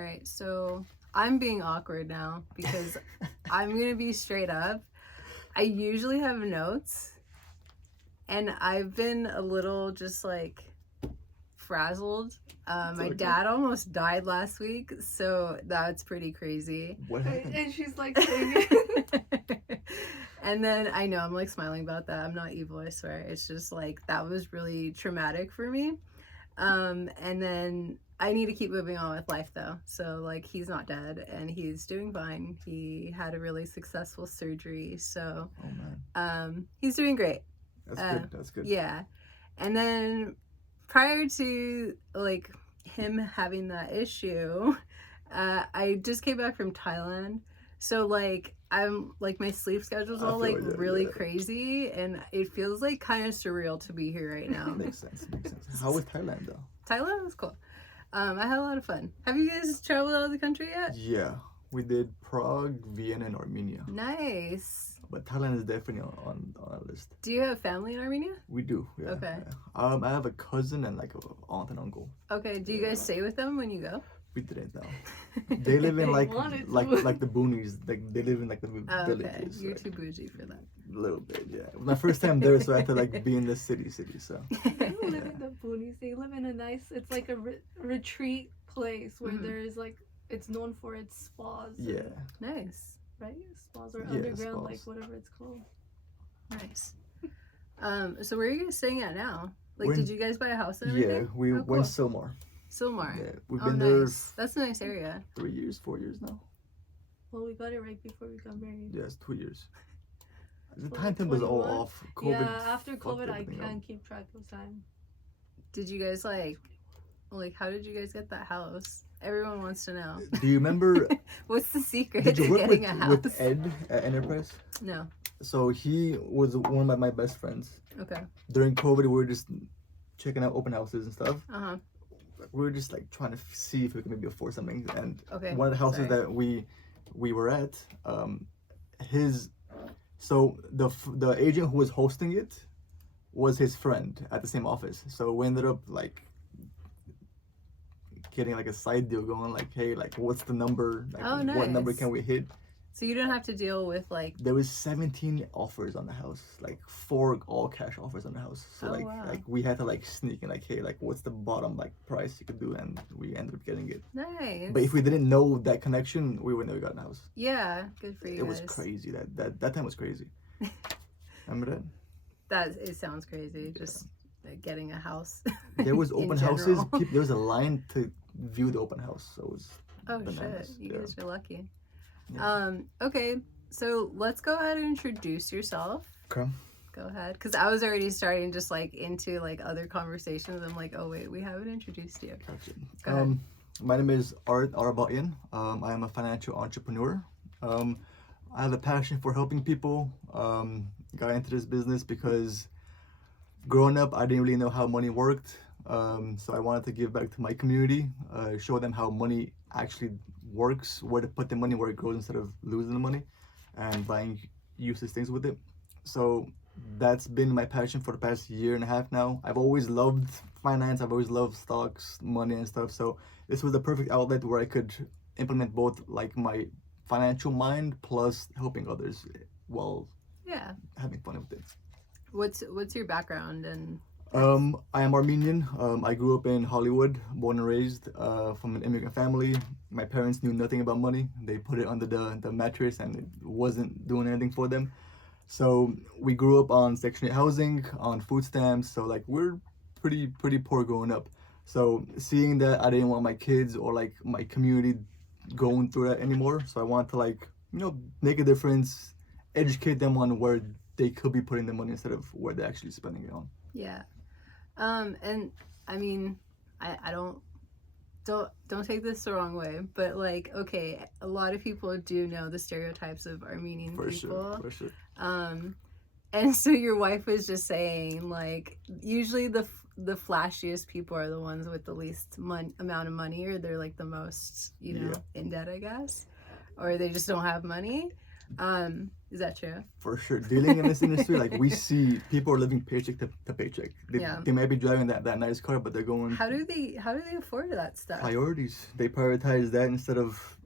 All right, so I'm being awkward now because I'm gonna be straight up. I usually have notes, and I've been a little just like frazzled. My dad almost died last week, so that's pretty crazy. What happened? And she's like saying it. And then I know I'm like smiling about that. I'm not evil, I swear. It's just like that was really traumatic for me. And then I need to keep moving on with life though. So like he's not dead and he's doing fine. He had a really successful surgery, so he's doing great. That's good. Yeah. And then prior to like him having that issue, I just came back from Thailand. So like I'm like my sleep schedule's all like really crazy, and it feels like kind of surreal to be here right now. Makes sense. How was Thailand though? Thailand was cool. I had a lot of fun. Have you guys traveled out of the country yet? Yeah, we did Prague, Vienna, and Armenia. Nice. But Thailand is definitely on our list. Do you have family in Armenia? We do. Yeah. Okay. Yeah. I have a cousin and like an aunt and uncle. Okay. Do you guys stay with them when you go? We didn't know. They live in like the boonies. Like they live in like the villages. Okay. You're like, too bougie for that. A little bit, yeah. It was my first time there, so I had to like be in the city. So. They don't live in the boonies. They live in a nice. It's like a retreat place where there's like it's known for its spas. Yeah. Nice. Right? Spas or underground, spas. like whatever it's called. Nice. So where are you guys staying at now? Like, did you guys buy a house and everything? Yeah, we went Silmar. Silmar. Yeah, we've been there. That's a nice area. 4 years now. Well, we got it right before we got married. Yes, 2 years. The So time was all 21? off. COVID Yeah, after COVID, I everything can't up. keep track of time. Did you guys like how did you guys get that house? Everyone wants to know. Do you remember? What's the secret Did to you work getting a house? with Ed at Enterprise? No. So he was one of my best friends. Okay. During COVID, we were just checking out open houses and stuff. We were just like trying to see if we could maybe afford something. And one of the houses that we were at, the agent who was hosting it was his friend at the same office. So we ended up like getting like a side deal going, like, hey, like what's the number? Like, nice. What number can we hit? So you don't have to deal with like. There was 17 offers on the house, like 4 all cash offers on the house. So like we had to like sneak in, like, hey, like what's the bottom like price you could do, and we ended up getting it. Nice. But if we didn't know that connection, we would never got in the house. Yeah, good for you. It was crazy. That time was crazy. Remember that? It sounds crazy. Just like, getting a house. There was open houses. There was a line to view the open house. So it was. Bananas. Shit! You guys are lucky. Yeah. Okay, so let's go ahead and introduce yourself. Okay. Go ahead, because I was already starting just like into like other conversations. I'm like, oh wait, we haven't introduced you. Gotcha. Go ahead. My name is Arthur Arabatlian. I am a financial entrepreneur. I have a passion for helping people. Got into this business because growing up, I didn't really know how money worked. So I wanted to give back to my community, show them how money actually works, where to put the money where it goes instead of losing the money and buying useless things with it. So that's been my passion for the past 1.5 years now. I've always loved finance. I've always loved stocks, money and stuff. So this was the perfect outlet where I could implement both like my financial mind plus helping others while having fun with it. What's your background and? I am Armenian. I grew up in Hollywood, born and raised from an immigrant family. My parents knew nothing about money. They put it under the mattress and it wasn't doing anything for them. So we grew up on Section 8 housing, on food stamps. So like we're pretty poor growing up. So seeing that, I didn't want my kids or like my community going through that anymore. So I want to like, make a difference, educate them on where they could be putting the money instead of where they're actually spending it on. Yeah. And I mean, I don't take this the wrong way, but like, okay, a lot of people do know the stereotypes of Armenian people. For sure. And so your wife was just saying, like, usually the flashiest people are the ones with the least amount of money, or they're like the most, in debt, I guess, or they just don't have money. Is that true? For sure. Dealing in this industry, like we see people are living paycheck to paycheck. Yeah. They might be driving that nice car, but they're going How do they afford that stuff? priorities. They prioritize that instead of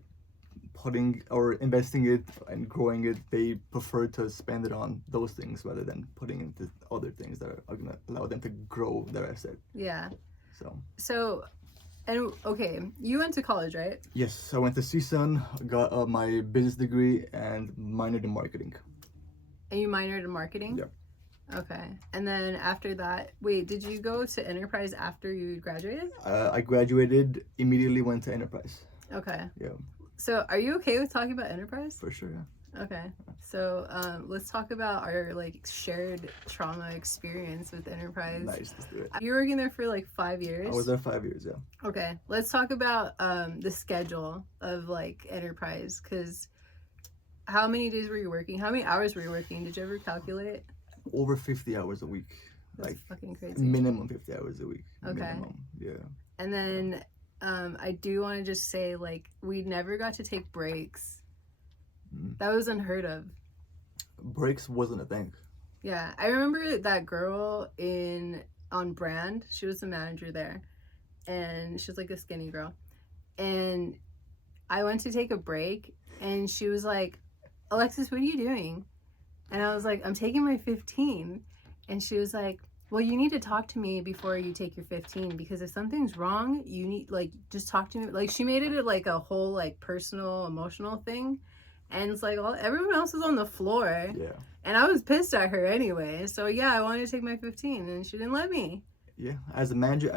putting or investing it and growing it. They prefer to spend it on those things rather than putting into other things that are going to allow them to grow their asset. Yeah. So And okay, you went to college, right? yes, I went to CSUN, got my business degree and minored in marketing. And you minored in marketing? Yep. Okay. And then after that, wait, did you go to Enterprise after you graduated? I graduated, immediately went to Enterprise. Okay. Yeah. So are you okay with talking about Enterprise? For sure, yeah. Okay. So let's talk about our like shared trauma experience with Enterprise. Nice, let's do it. You were working there for like 5 years? I was there 5 years, yeah. Okay. Let's talk about the schedule of like Enterprise, because how many days were you working? How many hours were you working? Did you ever calculate? Over 50 hours a week. That's Like fucking crazy. minimum 50 hours a week. Okay. Minimum, yeah. And then I do want to just say, like, we never got to take breaks. That was unheard of. Breaks wasn't a thing. Yeah, I remember that girl on Brand. She was the manager there, and she was like a skinny girl. And I went to take a break, and she was like, "Alexis, what are you doing?" And I was like, "I'm taking my 15." And she was like, "Well, you need to talk to me before you take your 15, because if something's wrong, you need, like, just talk to me." Like, she made it like a whole like personal, emotional thing. And it's like, well, everyone else was on the floor. Yeah. And I was pissed at her anyway. So yeah, I wanted to take my 15 and she didn't let me. Yeah. As a manager,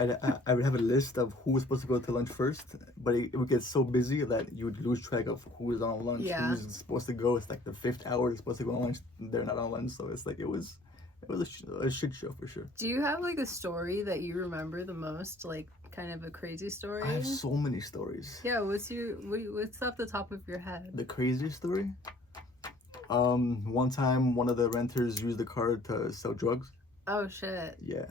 I would have a list of who was supposed to go to lunch first, but it would get so busy that you would lose track of who was on lunch, Yeah. who's supposed to go. It's like the 5th hour they're supposed to go on lunch. They're not on lunch. So it's like, it was a shit show for sure. Do you have like a story that you remember the most? Like kind of a crazy story? I have so many stories. Yeah, what's off the top of your head? The craziest story? One time one of the renters used the car to sell drugs. Oh shit. Yeah.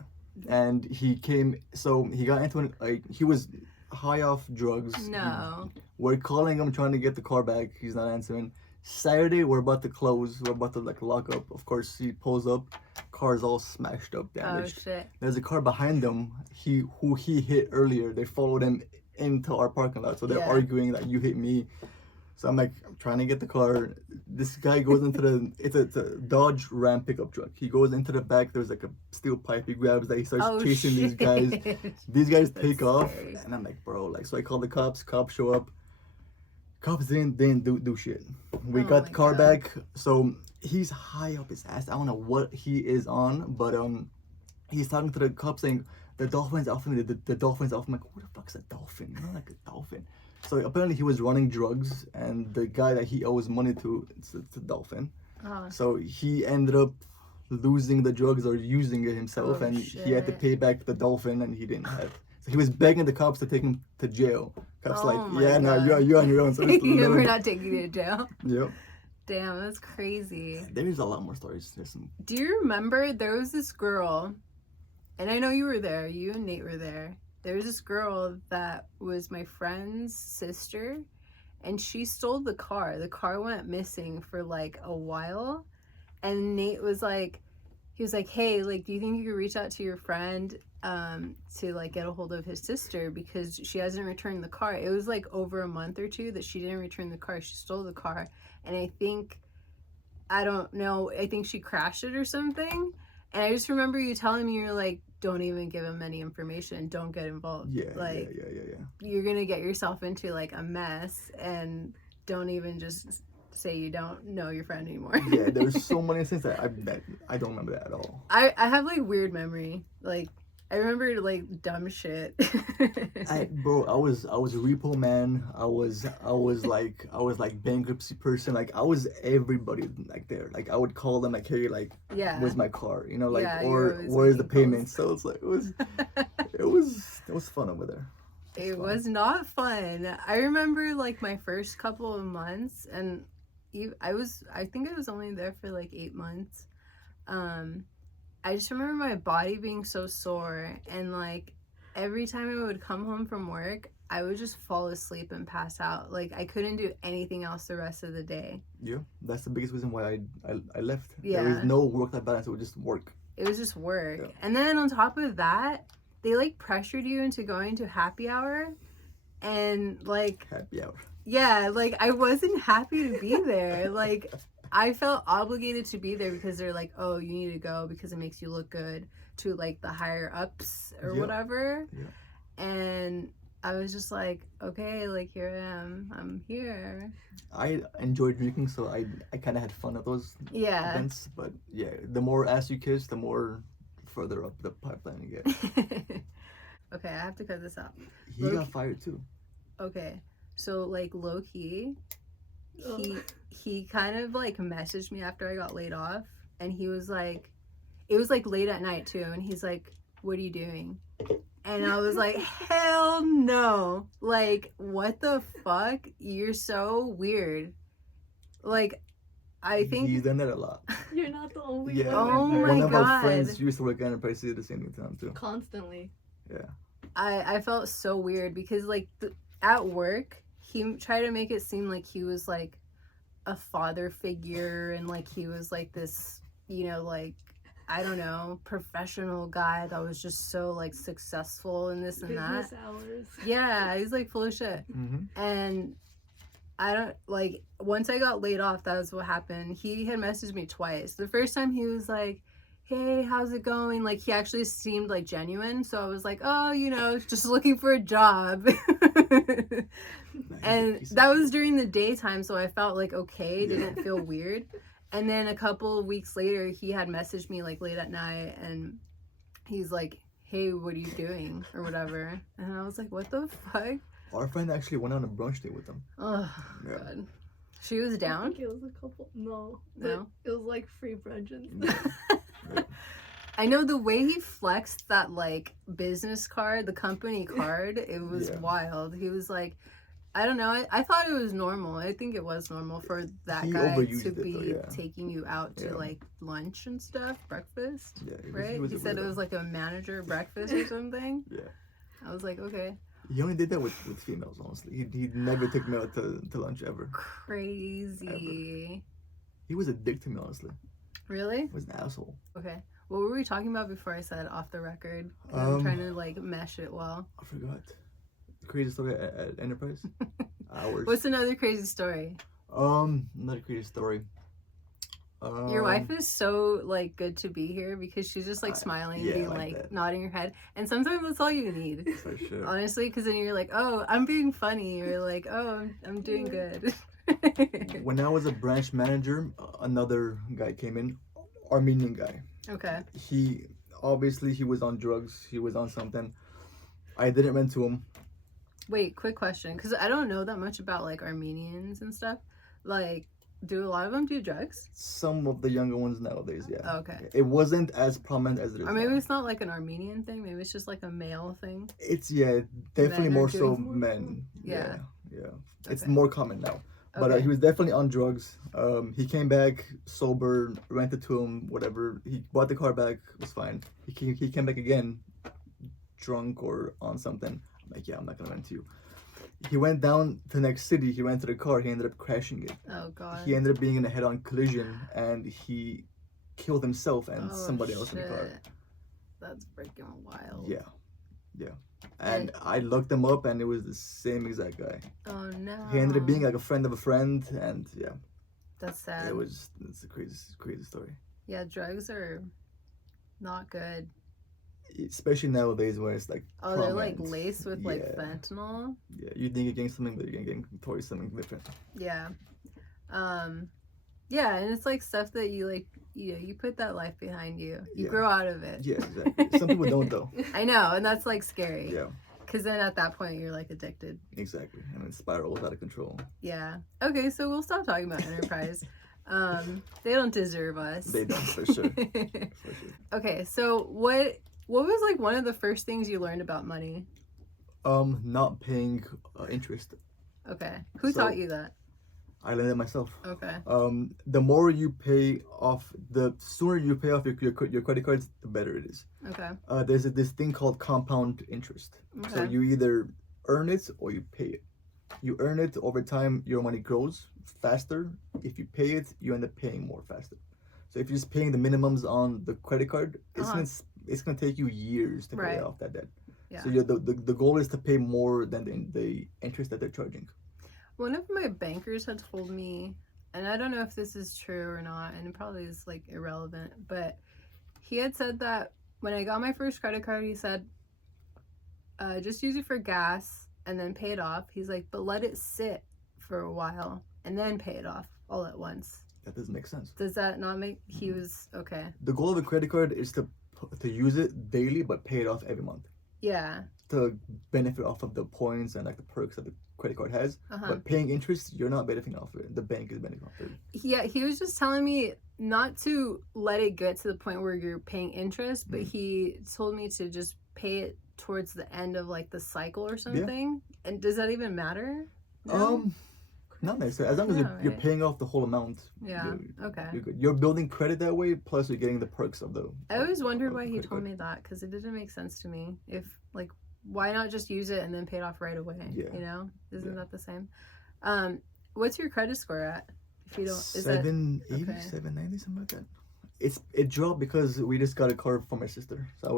And he got into it, like, he was high off drugs. No. We're calling him trying to get the car back. He's not answering. Saturday, we're about to close. We're about to like lock up. Of course, he pulls up. Car's all smashed up, damaged. Oh shit. There's a car behind them. Who he hit earlier. They followed him into our parking lot. So they're arguing that you hit me. So I'm like, I'm trying to get the car. This guy goes into it's a Dodge Ram pickup truck. He goes into the back. There's like a steel pipe. He grabs that. He starts chasing these guys. These guys take off, and I'm like, bro, like, so I call the cops. Cops show up. Cops didn't do shit. We got the car back. So he's high up his ass. I don't know what he is on, but he's talking to the cops saying the dolphin's off me. The dolphin's off. I'm like, who the fuck's a dolphin? Not like a dolphin. So apparently he was running drugs, and the guy that he owes money to, it's a dolphin. So he ended up losing the drugs or using it himself, and he had to pay back the dolphin, and he didn't have. So he was begging the cops to take him to jail. Cops no, you're on your own. So we're not taking you to jail. Yep. Damn, that's crazy. There's a lot more stories. Do you remember there was this girl, and I know you were there, you and Nate were there. There was this girl that was my friend's sister, and she stole the car. The car went missing for like a while, and Nate was like, he was like, hey, like, do you think you could reach out to your friend to like get a hold of his sister, because she hasn't returned the car. It was like over a month or two that she didn't return the car. She stole the car, and I don't know, I think she crashed it or something. And I just remember you telling me, you're like, don't even give him any information. Don't get involved. Yeah. You're going to get yourself into like a mess, and don't even just say you don't know your friend anymore. Yeah, there's so many things that I don't remember that at all. I have like weird memory. Like, I remember like dumb shit. Bro, I was a repo man. I was like bankruptcy person. Like, I was everybody like there. Like, I would call them like, hey, like, where's my car? You know, like, or where's the payment? So it's like it was fun over there. It was not fun. I remember like my first couple of months, and I think I was only there for like 8 months. I just remember my body being so sore, and like every time I would come home from work, I would just fall asleep and pass out. Like I couldn't do anything else the rest of the day. Yeah, that's the biggest reason why I left. Yeah. There was no work-life balance. It was just work. It was just work. Yeah. And then on top of that, they like pressured you into going to happy hour. And like, Happy hour. yeah, like I wasn't happy to be there. Like I felt obligated to be there because they're like, oh, you need to go because it makes you look good to like the higher ups or Yeah. whatever. Yeah. And I was just like, okay, like here I am. I'm here. I enjoy drinking, so I kind of had fun at those Yeah. events. But yeah, the more ass you kiss, the more further up the pipeline you get. Okay, I have to cut this out. He got fired too. Okay, so like low key, he kind of like messaged me after I got laid off, and he was like, it was like late at night too, and he's like, "What are you doing?" And I was like, "Hell no! Like, what the fuck? You're so weird." Like, I think He's done that a lot. You're not the only Yeah, one. Oh with my one of God. our friends used to work at Enterprise did the same time too. Constantly. Yeah. I felt so weird because like at work he tried to make it seem like he was like a father figure and like he was like this, you know, like I don't know, professional guy that was just so like successful and this and Business that. hours. Yeah, he's like full of shit. Mm-hmm. And I don't like once I got laid off, that was what happened. He had messaged me twice. The first time he was like, "Hey, how's it going?" Like he actually seemed like genuine. So I was like, "Oh, you know, just looking for a job." And that was during the daytime, so I felt like okay, didn't feel weird. And then a couple of weeks later, he had messaged me like late at night and he's like, "Hey, what are you doing?" or whatever. And I was like, "What the fuck?" Our friend actually went on a brunch date with them. Oh, Yeah. God. She was I down? think it was a couple. No. No? It was like free brunch and Yeah. stuff. I know the way he flexed that like business card, the company card, it was Yeah. wild. He was like, I don't know. I thought it was normal. I think it was normal for that He guy overused to it, though, be yeah. taking you out to Yeah. like lunch and stuff, breakfast, Yeah, right? was He a said it weirdo. was like a manager breakfast or something. Yeah. I was like, okay, He only did that with females, honestly. He never took me out to lunch ever. crazy. He was a dick to me, honestly. Really? He was an asshole. Okay. What were we talking about before I said off the record? 'Cause I'm trying to like mesh it well. I forgot. The crazy story at Enterprise. Hours. What's another crazy story? Another crazy story. Your wife is so like good to be here because she's just like I- smiling yeah, and being like like that. nodding her head, and sometimes that's all you need, For sure. honestly. Because then you're like, oh, I'm being funny, or like, oh, I'm doing good. When I was a branch manager, another guy came in, Armenian guy. Okay. He was on drugs. He was on something. I didn't rent to him. Wait, quick question, because I don't know that much about like Armenians and stuff. Like, do a lot of them do drugs? Some of the younger ones nowadays, yeah. Oh, okay. It wasn't as prominent as it is Or maybe now. it's not like an Armenian thing. Maybe it's just like a male thing. It's definitely Men are more so doing- men. Yeah. Yeah. It's Okay. more common now. But Okay. he was definitely on drugs. He came back sober, rented to him, whatever. He bought the car back, was fine. He came back again, drunk or on something. I'm like, yeah, I'm not gonna rent to you. He went down to the next city. He rented a car. He ended up crashing it. Oh God. He ended up being in a head-on collision, and he killed himself and Oh, somebody else in the car. shit. That's freaking wild. Yeah. And I looked him up, and it was the same exact guy. Oh no. He ended up being like a friend of a friend, and yeah, That's sad. it's a crazy story. Yeah, drugs are not good. Especially nowadays where it's like Oh, they're like prominent. laced with like Yeah. fentanyl. Yeah, you think you're getting something, but you're getting towards something different. Yeah. Yeah, and it's like stuff that you like, you know, you put that life behind you. You Yeah. grow out of it. Yeah, exactly. Some people don't though. I know, and that's like scary. Yeah, Because then at that point you're like addicted. exactly. And it spirals out of control. Yeah. Okay, so we'll stop talking about Enterprise. They don't deserve us. They don't, for sure. For sure. Okay, so what was like one of the first things you learned about money? Not paying interest. Okay. Who So- taught you that? I learned it myself. Okay. The more you pay off, the sooner you pay off your credit cards, the better it is. Okay. There's this thing called compound interest. So Okay. you either earn it or you pay it. You earn it over time, your money grows faster. If you pay it, you end up paying more faster. So if you're just paying the minimums on the credit card, it's gonna take you years to pay off that debt. Yeah. So the goal is to pay more than the interest that they're charging. One of my bankers had told me, and I don't know if this is true or not, and it probably is like irrelevant, but he had said that when I got my first credit card, he said, just use it for gas and then pay it off. He's like, but let it sit for a while and then pay it off all at once. That doesn't make sense. Does that not make, he was, okay. The goal of a credit card is to use it daily, but pay it off every month. Yeah. To benefit off of the points and like the perks that the credit card has. But paying interest, you're not benefiting off of it. The bank is benefiting off of it. Yeah, he was just telling me not to let it get to the point where you're paying interest, but he told me to just pay it towards the end of like the cycle or something. Yeah. And does that even matter? No? Not necessarily. As long as you're paying off the whole amount. Yeah. Okay. You're good. You're building credit that way, plus you're getting the perks of the. I always wondered why he told me that, because it didn't make sense to me. If like, why not just use it and then pay it off right away? Yeah. You know, isn't that the same? What's your credit score at? If you don't, 780, 790, something like that. It dropped because we just got a car for my sister. So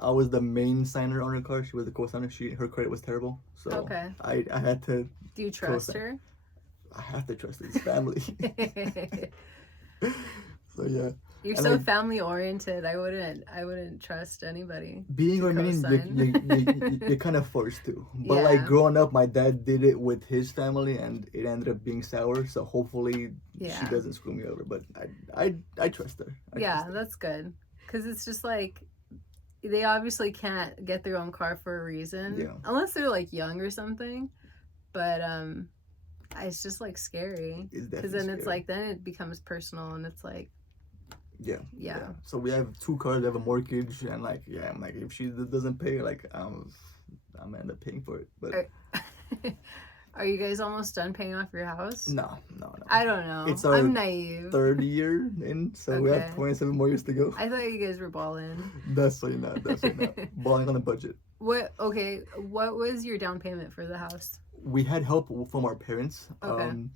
I was the main signer on her car. She was the co-signer. Her credit was terrible. So I had to. Do you trust her? I have to trust his family. So yeah. You're so family oriented. I wouldn't trust anybody. Being Armenian, you're kind of forced to. But like growing up, my dad did it with his family, and it ended up being sour. So hopefully she doesn't screw me over. But I trust her. That's good. Because it's just like they obviously can't get their own car for a reason, unless they're like young or something. But it's just like scary. Because then it's like then it becomes personal, and it's like. Yeah. So we have 2 cars, we have a mortgage, and like I'm like if she doesn't pay, like I'm gonna end up paying for it. But are you guys almost done paying off your house? No. I don't know. I'm naive. 3rd year in, so we have 27 more years to go. I thought you guys were balling. Definitely not. Balling on a budget. What was your down payment for the house? We had help from our parents. It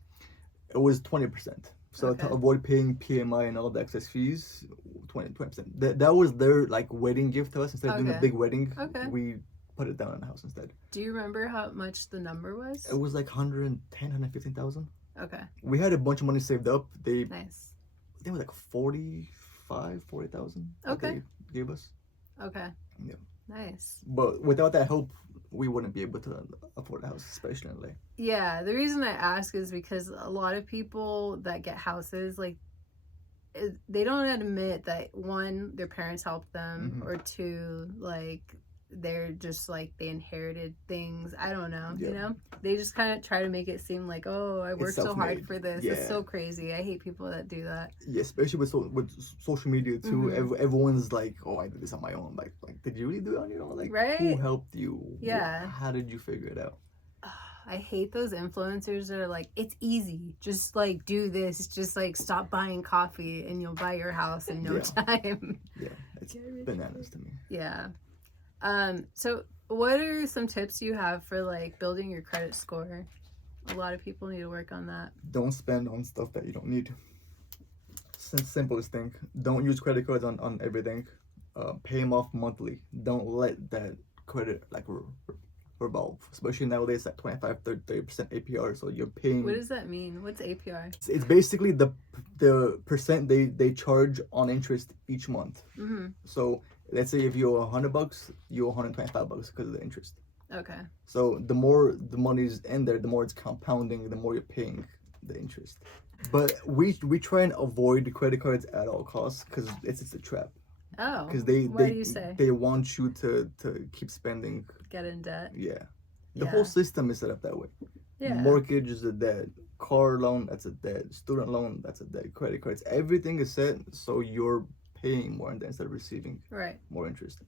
was 20%. So to avoid paying PMI and all the excess fees, 20%. That was their like wedding gift to us. Instead of doing a big wedding, we put it down on the house instead. Do you remember how much the number was? It was like 115,000. Okay. We had a bunch of money saved up. Nice. I think it was like 40,000 they gave us. Okay. Yeah. Nice. But without that help, we wouldn't be able to afford a house, especially in LA. Yeah, the reason I ask is because a lot of people that get houses, like, they don't admit that, 1, their parents helped them, or 2, like, they're just, like, they inherited things. I don't know, you know? They just kind of try to make it seem like, oh, I worked so hard for this. It's so crazy. I hate people that do that. Yeah, especially with social media, too. Everyone's like, oh, I did this on my own. Like, did you really do it on your own? Like, who helped you? Yeah. How did you figure it out? I hate those influencers that are like, it's easy. Just, like, do this. Just, like, stop buying coffee and you'll buy your house in no time. Yeah, it's bananas to me. Yeah. So what are some tips you have for like building your credit score? A lot of people need to work on that. Don't spend on stuff that you don't need. Simplest thing. Don't use credit cards on everything. Pay them off monthly. Don't let that credit like revolve, especially nowadays at 25-30% APR. So you're paying. What does that mean? What's APR? It's basically the percent they charge on interest each month. So let's say if you owe $100, you owe $125 because of the interest. Okay. So the more the money's in there, the more it's compounding, the more you're paying the interest. But we try and avoid credit cards at all costs because it's a trap. Oh. Because what do you say? They want you to keep spending. Get in debt. Yeah. The whole system is set up that way. Yeah. Mortgage is a debt. Car loan, that's a debt. Student loan, that's a debt. Credit cards, everything is set so you're paying more instead of receiving more interest.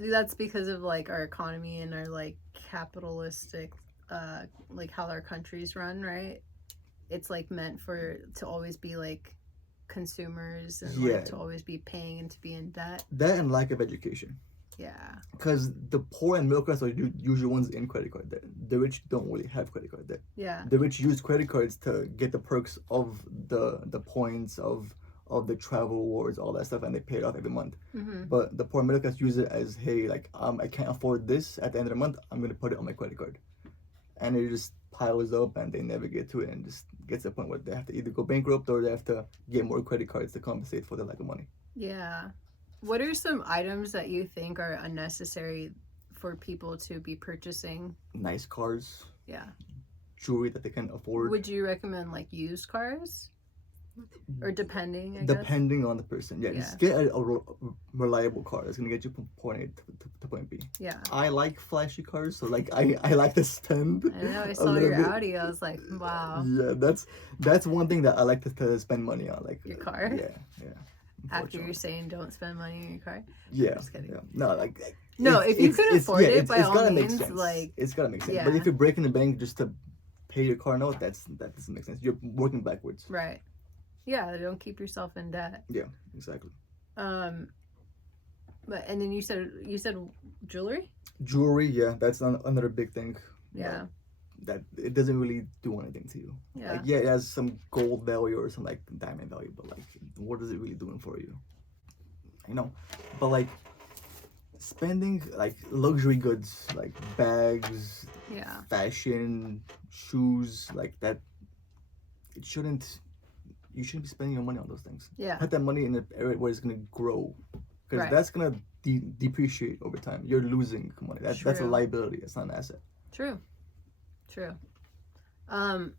That's because of like our economy and our like capitalistic like how our countries run, right? It's like meant to always be like consumers and like to always be paying and to be in debt. That and lack of education. Yeah. Because the poor and middle class are usually ones in credit card debt. The rich don't really have credit card debt. Yeah. The rich use credit cards to get the perks of the points of the travel awards, all that stuff, and they pay it off every month. Mm-hmm. But the poor middle class use it as, hey, like I can't afford this at the end of the month. I'm gonna put it on my credit card, and it just piles up, and they never get to it, and just gets to the point where they have to either go bankrupt or they have to get more credit cards to compensate for the lack of money. Yeah. What are some items that you think are unnecessary for people to be purchasing? Nice cars, Yeah. jewelry that they can afford. Would you recommend like used cars? Or depending, I guess? Depending on the person. Yeah, just get a reliable car that's gonna get you from point A to point B. Yeah. I like flashy cars, so like I like to spend. I know, I a saw little your bit. Audi. I was like, wow. Yeah, that's one thing that I like to spend money on. Like Your car? Yeah. After you're Unfortunately. saying don't spend money on your car. Yeah. Just kidding. Yeah. No, like. No, if you can afford it, by it's all gotta make means, sense. like. It's gotta make sense. Yeah. But if you're breaking the bank just to pay your car note, that doesn't make sense. You're working backwards. Right. Yeah, don't keep yourself in debt. Yeah, exactly. But and then you said jewelry? Jewelry, yeah, that's another big thing. Yeah. That it doesn't really do anything to you. Yeah. Like, yeah, it has some gold value or some like diamond value, but like, what is it really doing for you? You know, but like spending like luxury goods, like bags, Yeah. fashion, shoes, like that. You shouldn't be spending your money on those things. Yeah. Put that money in an area where it's gonna grow, because Right. that's gonna depreciate over time. You're losing money. That's a True. liability. It's not an asset. True. And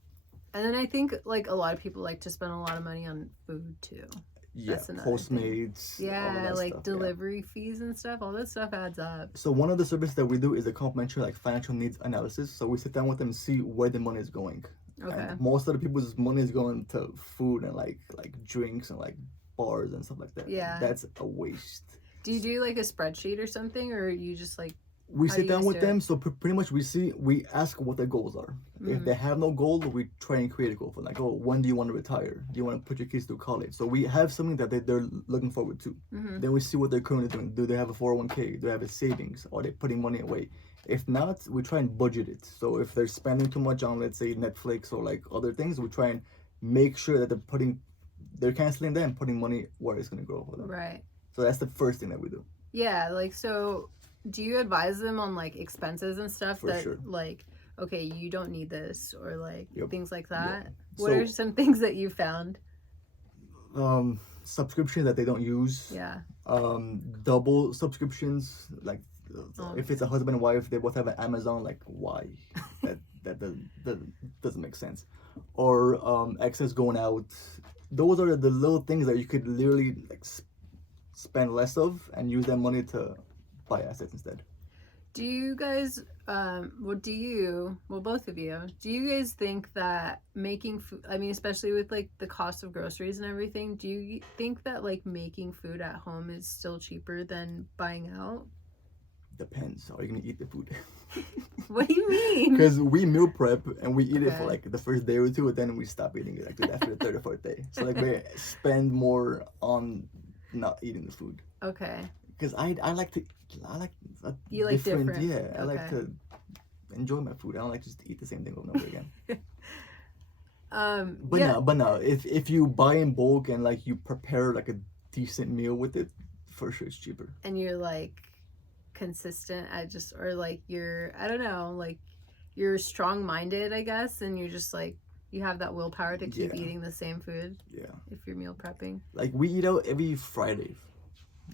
then I think like a lot of people like to spend a lot of money on food too. Yeah, That's another Postmates. all of Yeah, that like stuff, yeah. delivery fees and stuff. All that stuff adds up. So one of the services that we do is a complimentary like financial needs analysis. So we sit down with them and see where the money is going. Okay. And most of the people's money is going to food and like drinks and like bars and stuff like that. Yeah. That's a waste. Do you do like a spreadsheet or something, or you just like? We How sit do you down guys with do it? them, so pretty much we ask what their goals are. If they have no goal, we try and create a goal for them. Like, oh, when do you want to retire? Do you want to put your kids through college? So we have something that they're looking forward to. Then we see what they're currently doing. Do they have a 401k? Do they have a savings? Are they putting money away? If not, we try and budget it. So if they're spending too much on, let's say, Netflix or like other things, we try and make sure that they're canceling that and putting money where it's going to grow for them. Right. So that's the first thing that we do. Yeah, like so. Do you advise them on like expenses and stuff For that sure. like, okay, you don't need this, or like Yep. things like that? Yep. What So- are some things that you found? Subscriptions that they don't use. Yeah. Double subscriptions, like Oh. if it's a husband and wife, they both have an Amazon. Like, why? that doesn't make sense. Or excess going out. Those are the little things that you could literally like spend less of and use that money to buy assets instead. Do you guys, both of you, do you guys think that making food, I mean, especially with like the cost of groceries and everything, do you think that like making food at home is still cheaper than buying out? Depends. Are you gonna eat the food? What do you mean? Because we meal prep and we eat it for Okay. like the first day or two, and then we stop eating it like after the third or fourth day. So like we spend more on not eating the food. Okay. Because I like a You like different. Yeah, I like Okay. to enjoy my food. I don't like just to eat the same thing over and over again. But yeah. no, if you buy in bulk and like you prepare like a decent meal with it, for sure it's cheaper. And you're like consistent at just, or like you're, I don't know, like you're strong-minded, I guess, and you're just like, you have that willpower to keep Yeah. eating the same food Yeah. if you're meal prepping. Like we eat out every Friday.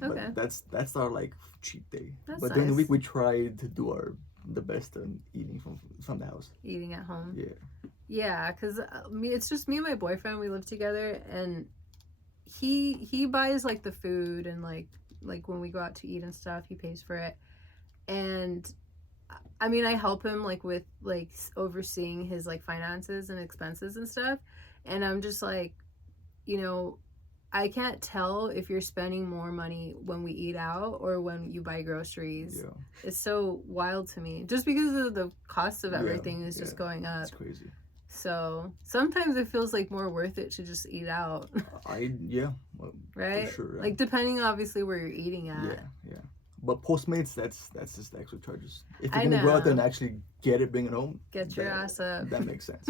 Okay. But that's our like cheat day. That's But during the nice. week we try to do the best on eating from the house. Eating at home. Yeah. Yeah, because it's just me and my boyfriend. We live together, and he buys like the food, and like when we go out to eat and stuff, he pays for it. And I mean, I help him like with like overseeing his like finances and expenses and stuff. And I'm just like, you know, I can't tell if you're spending more money when we eat out or when you buy groceries. Yeah. It's so wild to me, just because of the cost of Yeah, everything is just going up. It's crazy. So sometimes it feels like more worth it to just eat out, Well, right? for sure. Yeah. Like depending obviously where you're eating at. Yeah. But Postmates, that's just extra charges. If you're I gonna go out there and know. actually get it, bring it home, Get your that, ass up. that makes sense.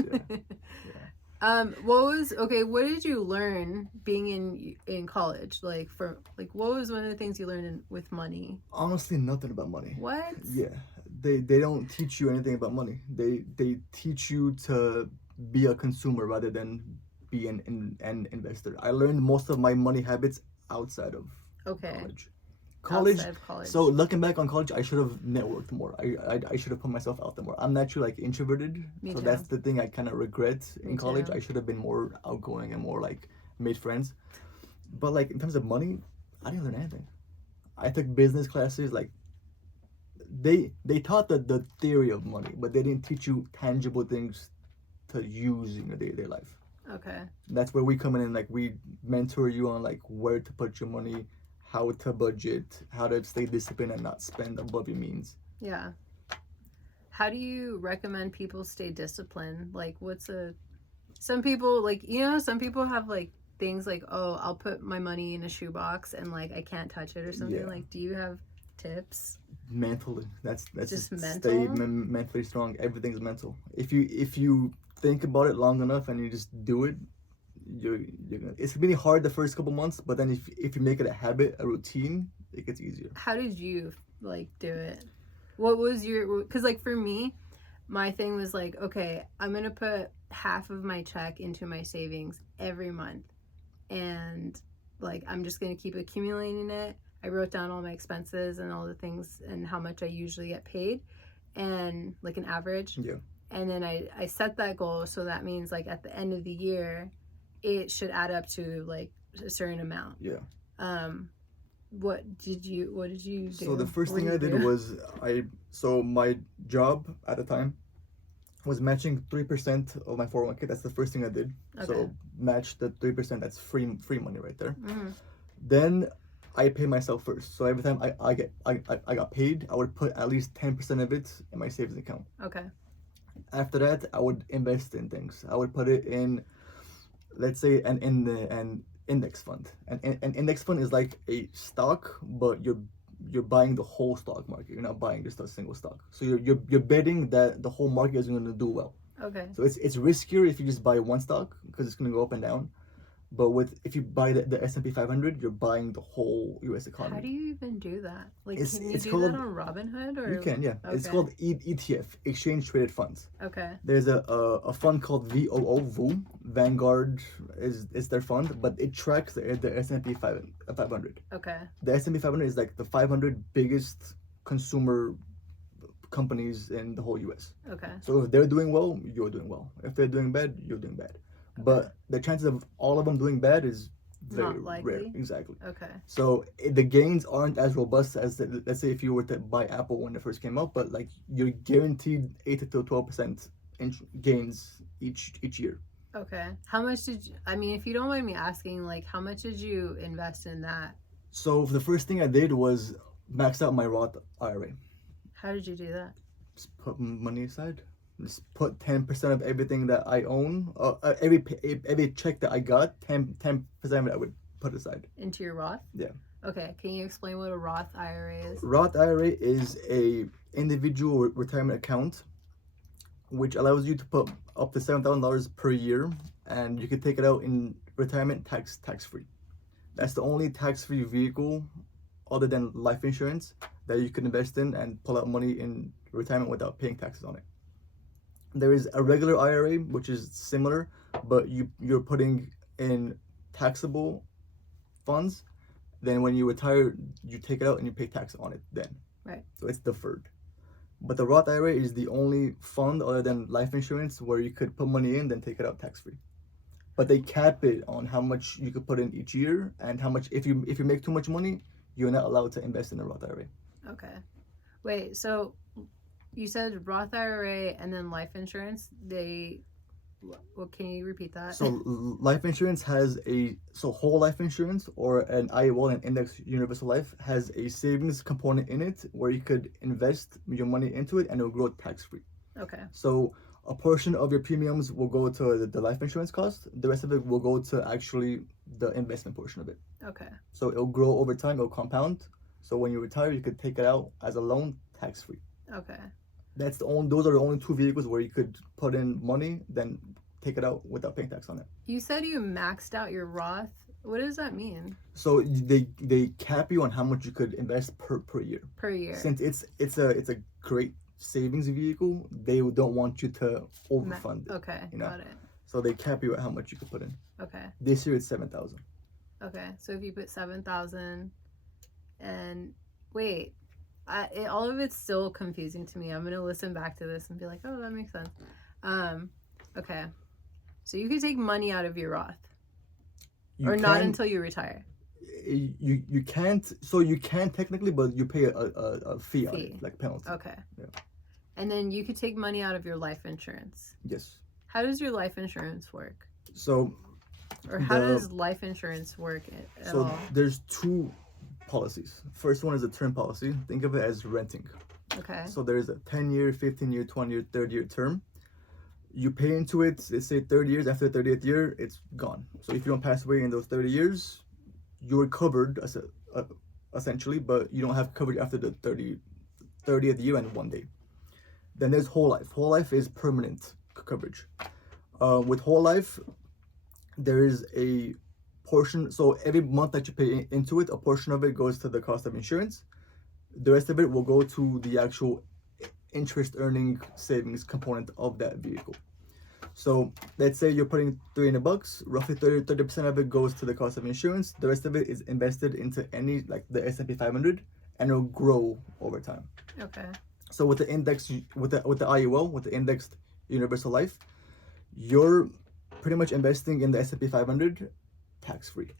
Yeah. What did you learn being in college? Like what was one of the things you learned with money? Honestly, nothing about money. What? Yeah, they don't teach you anything about money. They teach you to be a consumer rather than be an investor. I learned most of my money habits outside of Okay. college. Outside of college. So looking back on college, I should have networked more. I should have put myself out there more. I'm naturally like introverted, Me so too. that's the thing I kind of regret in Me college. too. I should have been more outgoing and more like made friends. But like in terms of money, I didn't learn anything. I took business classes. Like they taught the theory of money, but they didn't teach you tangible things to use in your day-to-day life. Okay. That's where we come in and like we mentor you on like where to put your money, how to budget, how to stay disciplined and not spend above your means. Yeah. How do you recommend people stay disciplined? Like some people some people have like things like, oh, I'll put my money in a shoebox and like I can't touch it or something. Yeah. Like, do you have tips? Mentally, that's Just stay mental? mentally strong. Everything's mental. If you think about it long enough and you just do it, you're gonna. It's gonna be hard the first couple months, but then if you make it a habit, a routine, it gets easier. How did you like do it? What was your, because like for me, my thing was like, okay, I'm gonna put half of my check into my savings every month, and like I'm just gonna keep accumulating it. I wrote down all my expenses and all the things and how much I usually get paid, and like an average. Yeah. And then I set that goal, so that means like at the end of the year it should add up to like a certain amount. Yeah. What did you do? So the first What thing do I you did do? was so my job at the time was matching 3% of my 401k. That's the first thing I did. Okay. So match the 3%. That's free money right there. Mhm. Then I pay myself first. So every time I got paid, I would put at least 10% of it in my savings account. Okay. After that, I would invest in things. I would put it in, let's say, an index fund. An index fund is like a stock, but you're buying the whole stock market. You're not buying just a single stock. So you're betting that the whole market is going to do well. Okay. So it's riskier if you just buy one stock because it's going to go up and down. But if you buy the S&P 500, you're buying the whole U.S. economy. How do you even do that? Like, It's- can you it's do called- that on Robinhood or? You can, yeah. It's Okay. called ETF, Exchange Traded Funds. Okay. There's a fund called VOO, Vanguard is their fund, but it tracks the S&P 500. Okay. The S&P 500 is like the 500 biggest consumer companies in the whole U.S. Okay. So if they're doing well, you're doing well. If they're doing bad, you're doing bad. But the chances of all of them doing bad is very Not likely. rare. Exactly. Okay. So the gains aren't as robust as let's say if you were to buy Apple when it first came out, but like you're guaranteed 8 to 12% gains each year. Okay. How much did you, I mean, if you don't mind me asking, like, how much did you invest in that? So the first thing I did was max out my Roth IRA. How did you do that? Just put money aside. Just put 10% of everything that I own. Every check that I got, 10% of it I would put aside. Into your Roth? Yeah. Okay. Can you explain what a Roth IRA is? Roth IRA is a individual retirement account which allows you to put up to $7,000 per year, and you can take it out in retirement tax free. That's the only tax-free vehicle other than life insurance that you can invest in and pull out money in retirement without paying taxes on it. There is a regular IRA which is similar, but you're putting in taxable funds. Then when you retire, you take it out and you pay tax on it then. Right. So it's deferred. But the Roth IRA is the only fund other than life insurance where you could put money in, then take it out tax-free. But they cap it on how much you could put in each year and how much, if you make too much money, you're not allowed to invest in a Roth IRA. Okay. Wait, so you said Roth IRA and then life insurance, well, can you repeat that? So life insurance has whole life insurance or an IUL, an index universal life, has a savings component in it where you could invest your money into it and it will grow tax-free. Okay. So a portion of your premiums will go to the life insurance cost. The rest of it will go to actually the investment portion of it. Okay. So it'll grow over time, it'll compound. So when you retire, you could take it out as a loan, tax free. Okay. Those are the only two vehicles where you could put in money, then take it out without paying tax on it. You said you maxed out your Roth. What does that mean? So they cap you on how much you could invest per year. Per year. Since it's a great savings vehicle, they don't want you to overfund it. Okay, you know? got it. So they cap you at how much you could put in. Okay. This year it's 7,000. Okay, so if you put 7,000, and wait, all of it's still confusing to me. I'm gonna listen back to this and be like, oh, that makes sense. Okay, so you could take money out of your Roth, not until you retire. You can't. So you can technically, but you pay a fee on it, like penalty. Okay. Yeah. And then you could take money out of your life insurance. Yes. How does your life insurance work? So. Or how does life insurance work at all? So there's two policies. First one is a term policy. Think of it as renting. Okay. So there's a 10-year, 15-year, 20-year, 30-year term. You pay into it, let's say 30 years. After the 30th year, it's gone. So if you don't pass away in those 30 years, you're covered essentially, but you don't have coverage after the 30th year and 1 day. Then there's whole life. Whole life is permanent coverage. With whole life, there is a portion, so every month that you pay into it, a portion of it goes to the cost of insurance. The rest of it will go to the actual interest earning savings component of that vehicle. So let's say you're putting $300, roughly 30% of it goes to the cost of insurance. The rest of it is invested into any, like the S&P 500, and it'll grow over time. Okay. So with the index, with the IUL, with the indexed universal life, you're pretty much investing in the S&P 500 tax free.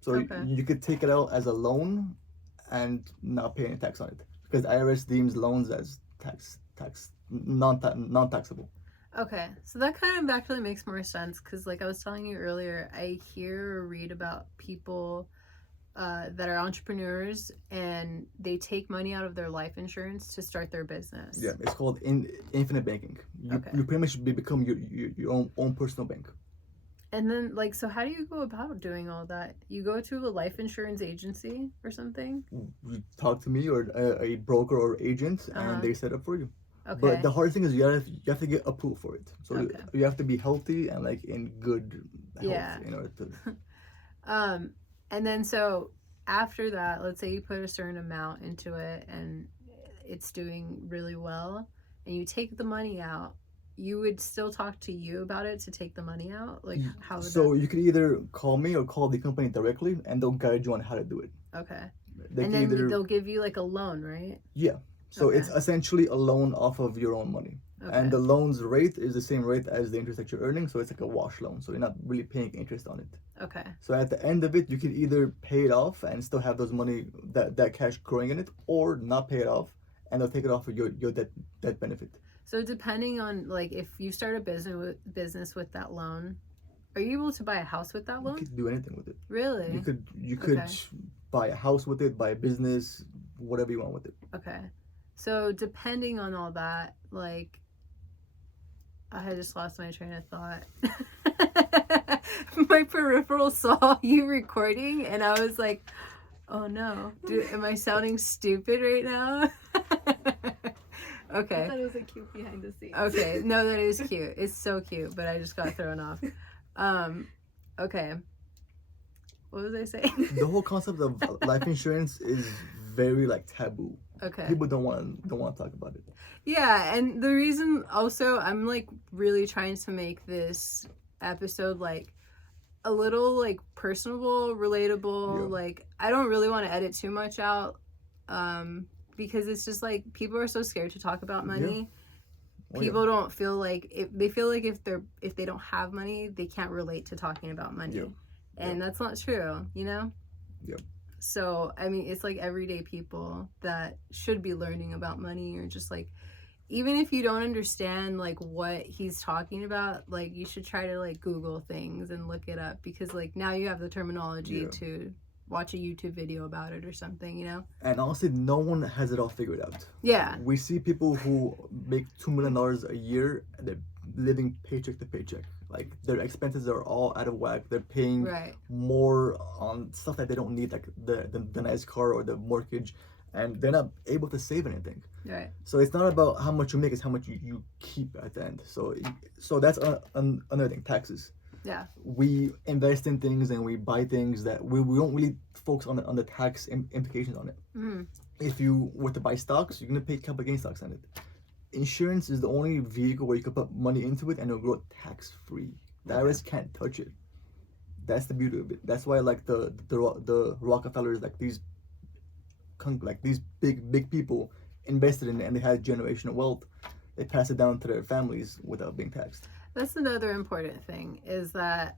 So you could take it out as a loan and not pay any tax on it, because the IRS deems loans as non-taxable. Okay, so that kind of actually makes more sense, because like I was telling you earlier, I hear or read about people that are entrepreneurs and they take money out of their life insurance to start their business. Yeah, it's called infinite banking. You pretty much become your own personal bank. And then, like, so how do you go about doing all that? You go to a life insurance agency or something? You talk to me or a broker or agent, and they set up for you. Okay. But the hard thing is you have to get approved for it. So you have to be healthy and like in good health in order to. And then so after that, let's say you put a certain amount into it and it's doing really well, and you take the money out. You would still talk to you about it to take the money out? Like, how would So you could either call me or call the company directly, and they'll guide you on how to do it. Okay. And then they'll give you like a loan, right? Yeah. So it's essentially a loan off of your own money. Okay. And the loan's rate is the same rate as the interest that you're earning, so it's like a wash loan. So you're not really paying interest on it. Okay. So at the end of it, you could either pay it off and still have those money, that cash growing in it, or not pay it off, and they'll take it off of your debt benefit. So depending on, like, if you start a business with that loan, are you able to buy a house with that loan? You could do anything with it. Really? You could buy a house with it, buy a business, whatever you want with it. Okay. So depending on all that, like, I had just lost my train of thought. My peripheral saw you recording, and I was like, oh no, am I sounding stupid right now? Okay. I thought it was a cute behind the scenes. Okay, no, that is cute. It's so cute, but I just got thrown off. Okay. What was I saying? The whole concept of life insurance is very like taboo. Okay. People don't want to talk about it. Yeah, and the reason also I'm like really trying to make this episode like a little like personable, relatable. Like I don't really want to edit too much out. Because it's just like people are so scared to talk about money. People don't feel like they feel like if they don't have money, they can't relate to talking about money. And that's not true, you know? So, I mean, it's like everyday people that should be learning about money, or just like, even if you don't understand like what he's talking about, like you should try to like Google things and look it up, because like now you have the terminology to watch a YouTube video about it or something, you know? And honestly, no one has it all figured out. Yeah. We see people who make $2 million a year, they're living paycheck to paycheck. Like their expenses are all out of whack. They're paying Right. more on stuff that they don't need, like the nice car or the mortgage, and they're not able to save anything. Right. So it's not about how much you make; it's how much you keep at the end. So that's another thing. Taxes. Yeah. We invest in things and we buy things that we don't really focus on the tax implications on it. Mm-hmm. If you were to buy stocks, you're gonna pay capital gains tax on it. Insurance is the only vehicle where you can put money into it and it'll grow tax free. The IRS can't touch it. That's the beauty of it. That's why like the Rockefellers, like these big people invested in it and they had generational wealth. They pass it down to their families without being taxed. That's another important thing is that,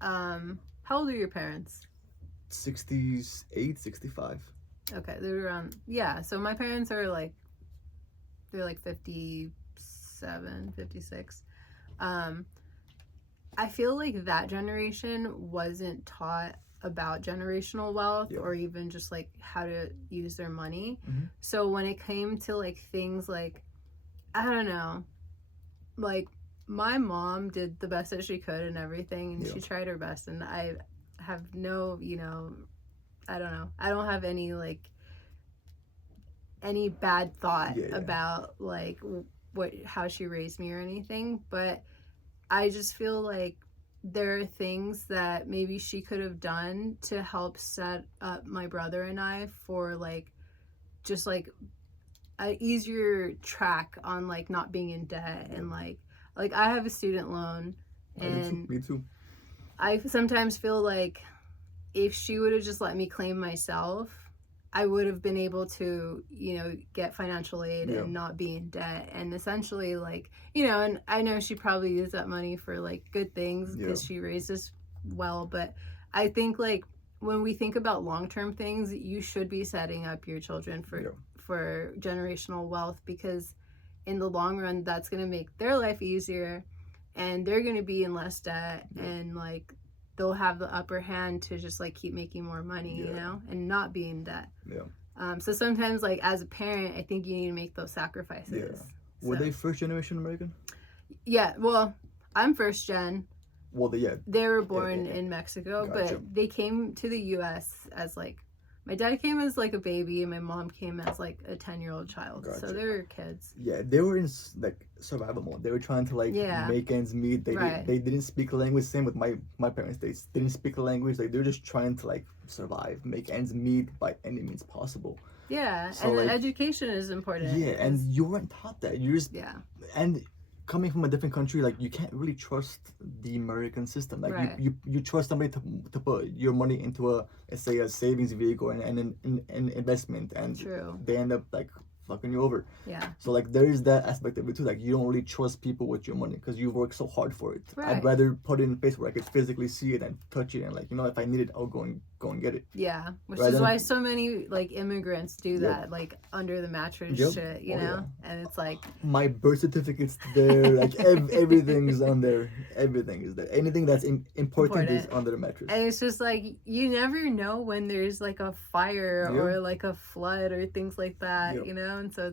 how old are your parents? 68, 65. Okay, they're around, yeah. So my parents are like, they're like 57, 56. I feel like that generation wasn't taught about generational wealth or even just like how to use their money. Mm-hmm. So when it came to like things like, I don't know, like my mom did the best that she could and everything, and she tried her best, and I have no, I don't know, I don't have any like any bad thought about like how she raised me or anything, but I just feel like there are things that maybe she could have done to help set up my brother and I for like just like an easier track on like not being in debt. And like I have a student loan, and Me too. I sometimes feel like if she would have just let me claim myself, I would have been able to, get financial aid and not be in debt. And essentially, like, and I know she probably used that money for, like, good things because she raised us well. But I think, like, when we think about long-term things, you should be setting up your children for generational wealth, because in the long run, that's going to make their life easier and they're going to be in less debt and, like, they'll have the upper hand to just like keep making more money, and not be in debt. So sometimes, like as a parent, I think you need to make those sacrifices. Were they first generation American? Yeah, well, I'm first gen. Well, they were born in Mexico, Gotcha. but they came to the U.S. as like, my dad came as like a baby and my mom came as like a 10-year-old child. Gotcha. So they were kids. Yeah, they were in like survival mode. They were trying to like make ends meet. They didn't speak a language. Same with my parents. They didn't speak a language. Like they were just trying to like survive, make ends meet by any means possible. Yeah, so, and like, education is important. Yeah, and you weren't taught that. You just and coming from a different country, like you can't really trust the American system. Like you trust somebody to put your money into let's say a savings vehicle and an investment, and they end up like fucking you over. Yeah. So like there is that aspect of it too. Like you don't really trust people with your money because you work so hard for it. Right. I'd rather put it in a place where I could physically see it and touch it, and like if I need it, I'll go and get it. Yeah, which is why so many like immigrants do that, like under the mattress shit, you know. And it's like my birth certificate's there, like everything's on there. Everything is there. Anything that's important is under the mattress. And it's just like you never know when there's like a fire or like a flood or things like that, and so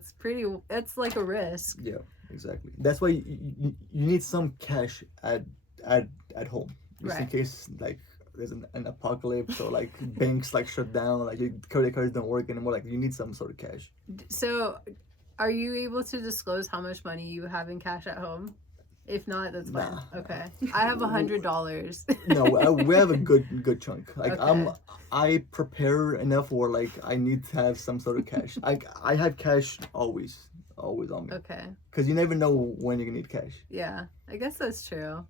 it's like a risk. Yeah, exactly. That's why you need some cash at home, just in case like there's an apocalypse or like banks like shut down, like your credit cards don't work anymore. Like you need some sort of cash. So, are you able to disclose how much money you have in cash at home? If not, that's fine. Okay, I have $100. No, we have a good chunk. Like I prepare enough where like I need to have some sort of cash. I have cash always on me. Okay. Because you never know when you're gonna need cash. Yeah, I guess that's true.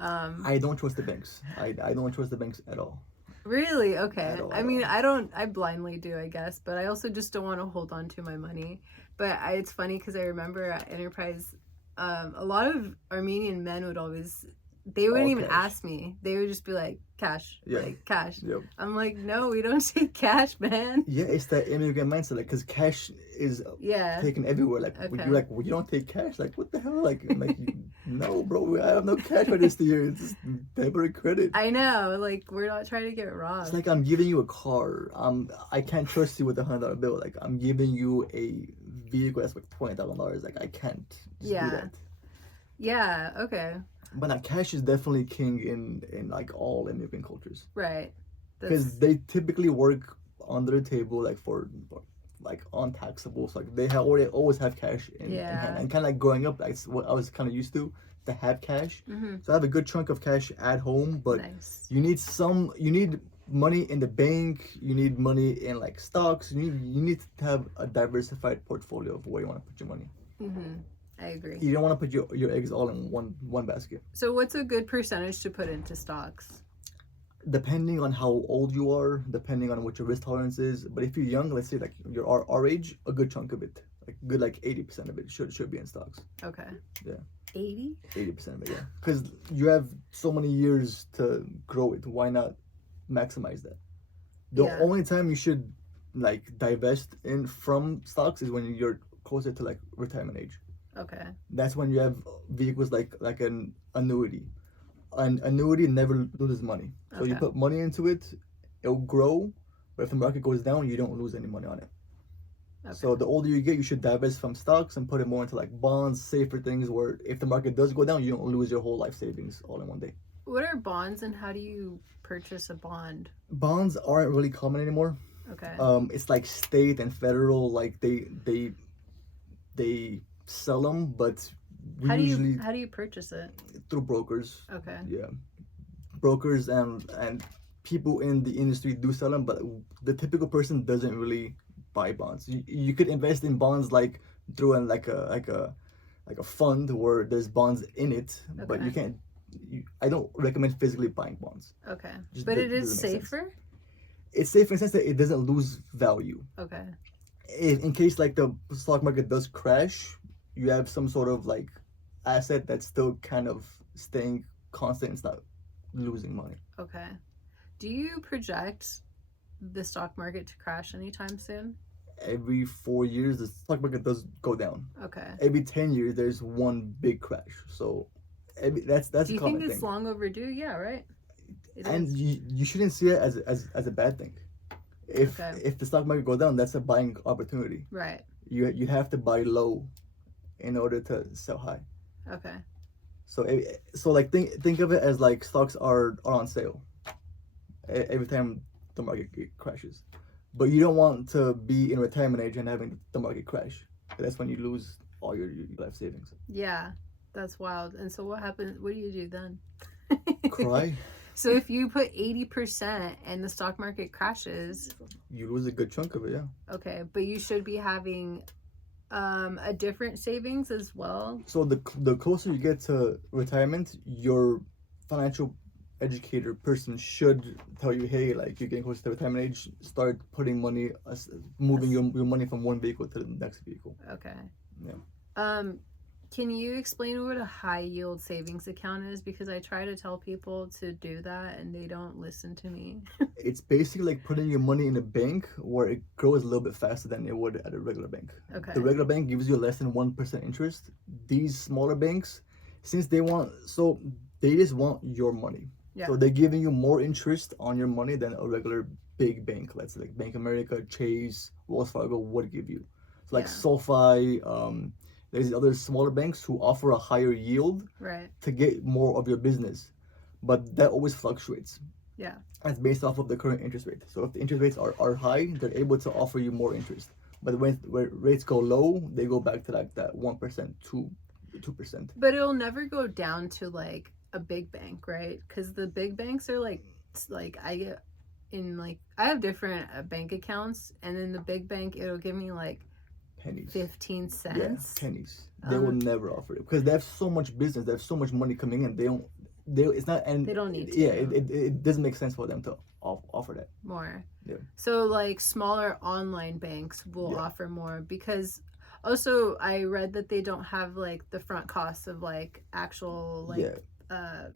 I don't trust the banks. I don't trust the banks at all. Really? Okay. I mean, I blindly do, I guess, but I also just don't want to hold on to my money. But it's funny because I remember at Enterprise, a lot of Armenian men they wouldn't even ask me. They would just be like, cash, like cash. Yep. I'm like, no, we don't take cash, man. Yeah, it's that immigrant mindset, like, because cash is taken everywhere. Like, you're like, well, you don't take cash. Like, what the hell? Like, I'm like, no, bro, I have no cash for this year. It's just debit or credit. I know, like, we're not trying to get robbed. It's like I'm giving you a car. I can't trust you with a $100 bill. Like, I'm giving you a vehicle that's like $20,000. Like, I can't just do that. Yeah, okay. But like cash is definitely king in like all immigrant cultures Right. because they typically work under the table like for like untaxable. So like they have already always have cash in hand. Yeah. And kind of like growing up, that's what I was kind of used to have cash. Mm-hmm. So I have a good chunk of cash at home, but Nice. you need money in the bank. You need money in like stocks. You need to have a diversified portfolio of where you want to put your money. Mm-hmm. I agree. You don't want to put your eggs all in one basket. So what's a good percentage to put into stocks? Depending on how old you are, depending on what your risk tolerance is. But if you're young, let's say like you're our age, a good chunk of it, like good like 80% of it should be in stocks. Okay. Yeah. 80% of it, yeah. Because you have so many years to grow it. Why not maximize that? The Yeah. only time you should like divest in from stocks is when you're closer to like retirement age. Okay. That's when you have vehicles like an annuity. An annuity never loses money. So you Okay. put money into it, it'll grow, but if the market goes down, you don't lose any money on it. Okay. So the older you get, you should divest from stocks and put it more into like bonds, safer things where if the market does go down, you don't lose your whole life savings all in one day. What are bonds and how do you purchase a bond? Bonds aren't really common anymore. Okay. It's like state and federal, like they sell them, but we how usually do you purchase it? through brokers. Okay. Yeah, brokers and people in the industry do sell them, but the typical person doesn't really buy bonds. You could invest in bonds like through an like a fund where there's bonds in it, but Okay. you can't. I don't recommend physically buying bonds. Okay. Just But it doesn't is make sense. safer? It's safe in the sense that it doesn't lose value. Okay. In case like the stock market does crash, you have some sort of like asset that's still kind of staying constant. It's not losing money. Okay. Do you project the stock market to crash anytime soon? Every 4 years, the stock market does go down. Okay. Every 10 years, there's one big crash. So that's Do a you common think it's thing. long overdue? Yeah, right? It And is. you shouldn't see it as a bad thing. Okay. If the stock market go down, that's a buying opportunity. Right. You have to buy low in order to sell high. Okay. So like think of it as like stocks are on sale every time the market crashes, but you don't want to be in retirement age and having the market crash. That's when you lose all your life savings. Yeah. That's wild. And so what happens? What do you do then? Cry. So if you put 80% and the stock market crashes, You lose a good chunk of it, yeah. okay, but you should be having a different savings as well. So the closer you get to retirement, your financial educator person should tell you, hey, like you're getting close to retirement age, start putting money, moving your money from one vehicle to the next vehicle. Okay. Yeah. Can you explain what a high yield savings account is? Because I try to tell people to do that and they don't listen to me. It's basically like putting your money in a bank where it grows a little bit faster than it would at a regular bank. Okay. The regular bank gives you less than 1% interest. These smaller banks, since they just want your money. Yeah. So they're giving you more interest on your money than a regular big bank. Let's say like Bank of America, Chase, Wells Fargo would give you. So like Yeah. SoFi, there's other smaller banks who offer a higher yield Right. to get more of your business. But that always fluctuates. Yeah. That's based off of the current interest rate. So if the interest rates are high, they're able to offer you more interest. But when rates go low, they go back to like that 1%, 2%. But it'll never go down to like a big bank, right? Because the big banks are like I have different bank accounts, and then the big bank it'll give me like Pennies. 15 Yeah, cents. pennies. They will never offer it because they have so much business. They have so much money coming in. It's not, and They don't need to. Yeah, it doesn't make sense for them to offer that. More. Yeah. So like smaller online banks will Yeah. offer more because also I read that they don't have like the front costs of like actual like Yeah.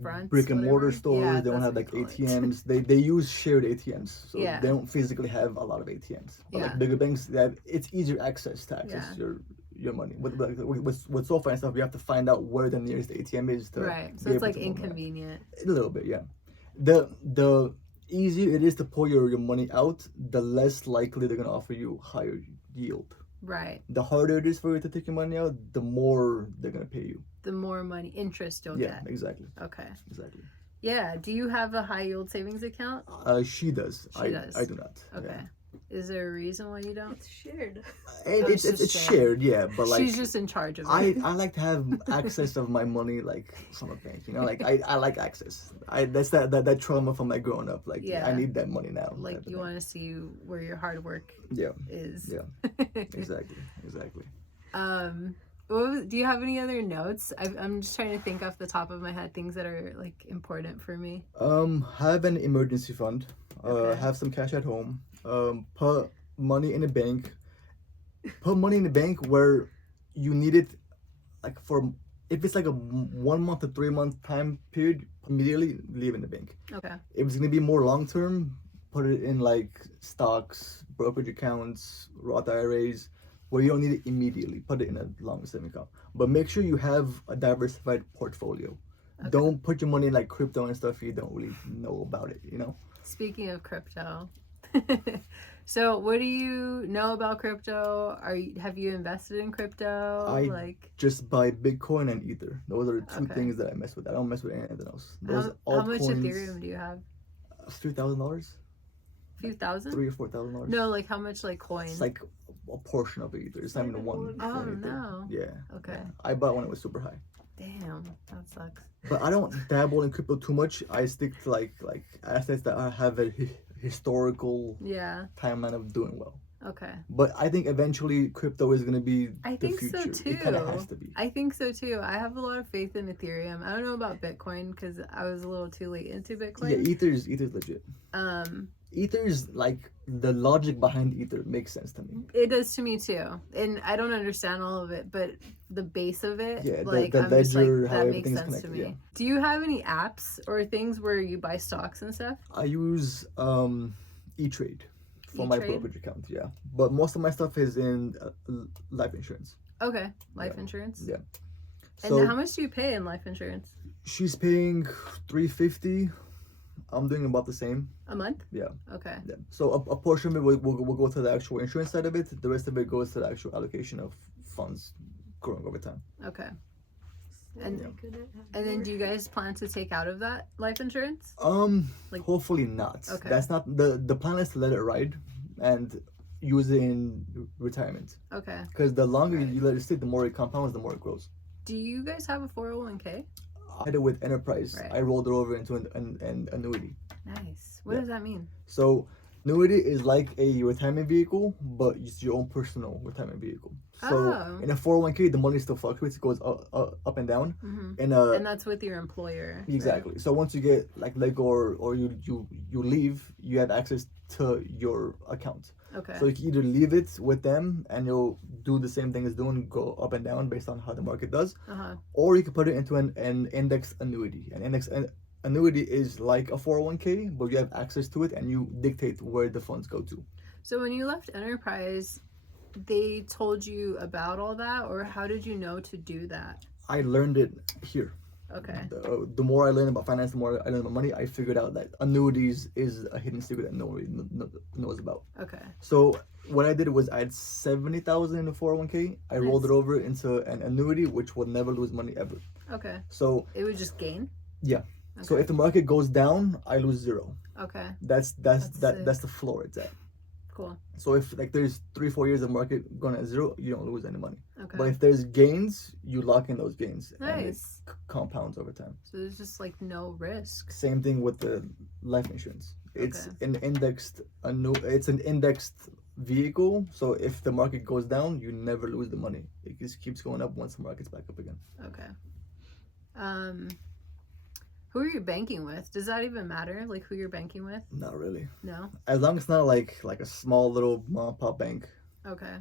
fronts, Brick and mortar whatever. stores. Yeah, They don't that's have what like you call it. ATMs. They use shared ATMs, so Yeah. they don't physically have a lot of ATMs. But Yeah. like bigger banks, it's easier access to access your money. With SoFi and stuff, you have to find out where the nearest ATM is to Right. So be it's able like to move money. inconvenient. A little bit, yeah. The easier it is to pull your money out, the less likely they're gonna offer you higher yield. Right. The harder it is for you to take your money out, the more they're gonna pay you. the more money interest you'll Yeah, get. exactly. Okay. Exactly. Yeah. Do you have a high yield savings account? She does. She does. I do not. Okay. Yeah. Is there a reason why you don't? It's shared. It's shared, yeah, but like she's just in charge of it. I like to have access of my money like from a bank, you know, like I like access. That's that trauma from my growing up. Like Yeah. I need that money now. Like you want to see where your hard work is. Yeah. Exactly. Do you have any other notes? I'm just trying to think off the top of my head things that are like important for me. Have an emergency fund. Okay. Have some cash at home. Put money in a bank. Put money in the bank where you need it, like for if it's like a 1 month to 3 month time period, immediately leave in the bank. Okay. If it's gonna be more long term, put it in like stocks, brokerage accounts, Roth IRAs, where you don't need it immediately. Put it in a long saving account, but make sure you have a diversified portfolio. Okay. Don't put your money in like crypto and stuff you don't really know about it. You know. Speaking of crypto, so what do you know about crypto? Have you invested in crypto? Just buy Bitcoin and Ether. Those are the two Okay. things that I mess with. I don't mess with anything else. How much Ethereum do you have? $3,000. Few thousand? $3,000 or $4,000. No, like how much like coin? It's like a portion of Ether. It's not even one. Oh anything. no. Yeah. Okay. Yeah. I bought when it was super high. Damn, that sucks. But I don't dabble in crypto too much. I stick to like assets that have a historical timeline of doing well. Okay. But I think eventually crypto is gonna be I the think future. so too. It kind of has to be. I think so too. I have a lot of faith in Ethereum. I don't know about Bitcoin because I was a little too late into Bitcoin. Yeah, Ether's legit. Ether's like the logic behind Ether makes sense to me. It does to me too, and I don't understand all of it, but the base of it, the I'm ledger, just like, how that makes everything's sense to connected. me. Yeah. Do you have any apps or things where you buy stocks and stuff? I use E-Trade for my E-Trade? brokerage account. Yeah, but most of my stuff is in life insurance. Okay, life insurance. Yeah. And So how much do you pay in life insurance? she's paying $350. I'm doing about the same. A month? Yeah. Okay. Yeah. So a portion of it will go to the actual insurance side of it. The rest of it goes to the actual allocation of funds growing over time. Okay. And then do you guys plan to take out of that life insurance? Like- Hopefully not. Okay. That's not the plan is to let it ride and use it in retirement. Okay. Because the longer you let it sit, the more it compounds, the more it grows. Do you guys have a 401k? I did it with Enterprise. Right. I rolled it over into an annuity. Nice. What does that mean? So annuity is like a retirement vehicle, but it's your own personal retirement vehicle. So in a 401k, the money still fluctuates. It goes up and down. Mm-hmm. And that's with your employer. Exactly. Right? So once you get like let go or you leave, you have access to your account. Okay. So you can either leave it with them and you'll do the same thing as doing, go up and down based on how the market does. Or you can put it into an indexed annuity. An indexed annuity is like a 401k, but you have access to it and you dictate where the funds go to. So when you left Enterprise, they told you about all that, or how did you know to do that? I learned it here. Okay. The more I learn about finance, the more I learn about money, I figured out that annuities is a hidden secret that nobody knows about. Okay. So what I did was I had 70,000 in a 401k. I rolled it over into an annuity, which will never lose money ever. Okay. So it would just gain? Yeah. Okay. So if the market goes down, I lose zero. Okay. That's the floor it's at. Cool. So if like there's 3-4 years of market going at zero, you don't lose any money. Okay. But if there's gains, you lock in those gains. Nice. And it compounds over time. So there's just like no risk. Same thing with the life insurance. It's Okay. an indexed vehicle. So if the market goes down, you never lose the money. It just keeps going up once the market's back up again. Okay. Who are you banking with? Does that even matter? Like who you're banking with? Not really. No? As long as it's not like a small little mom and pop bank. Okay.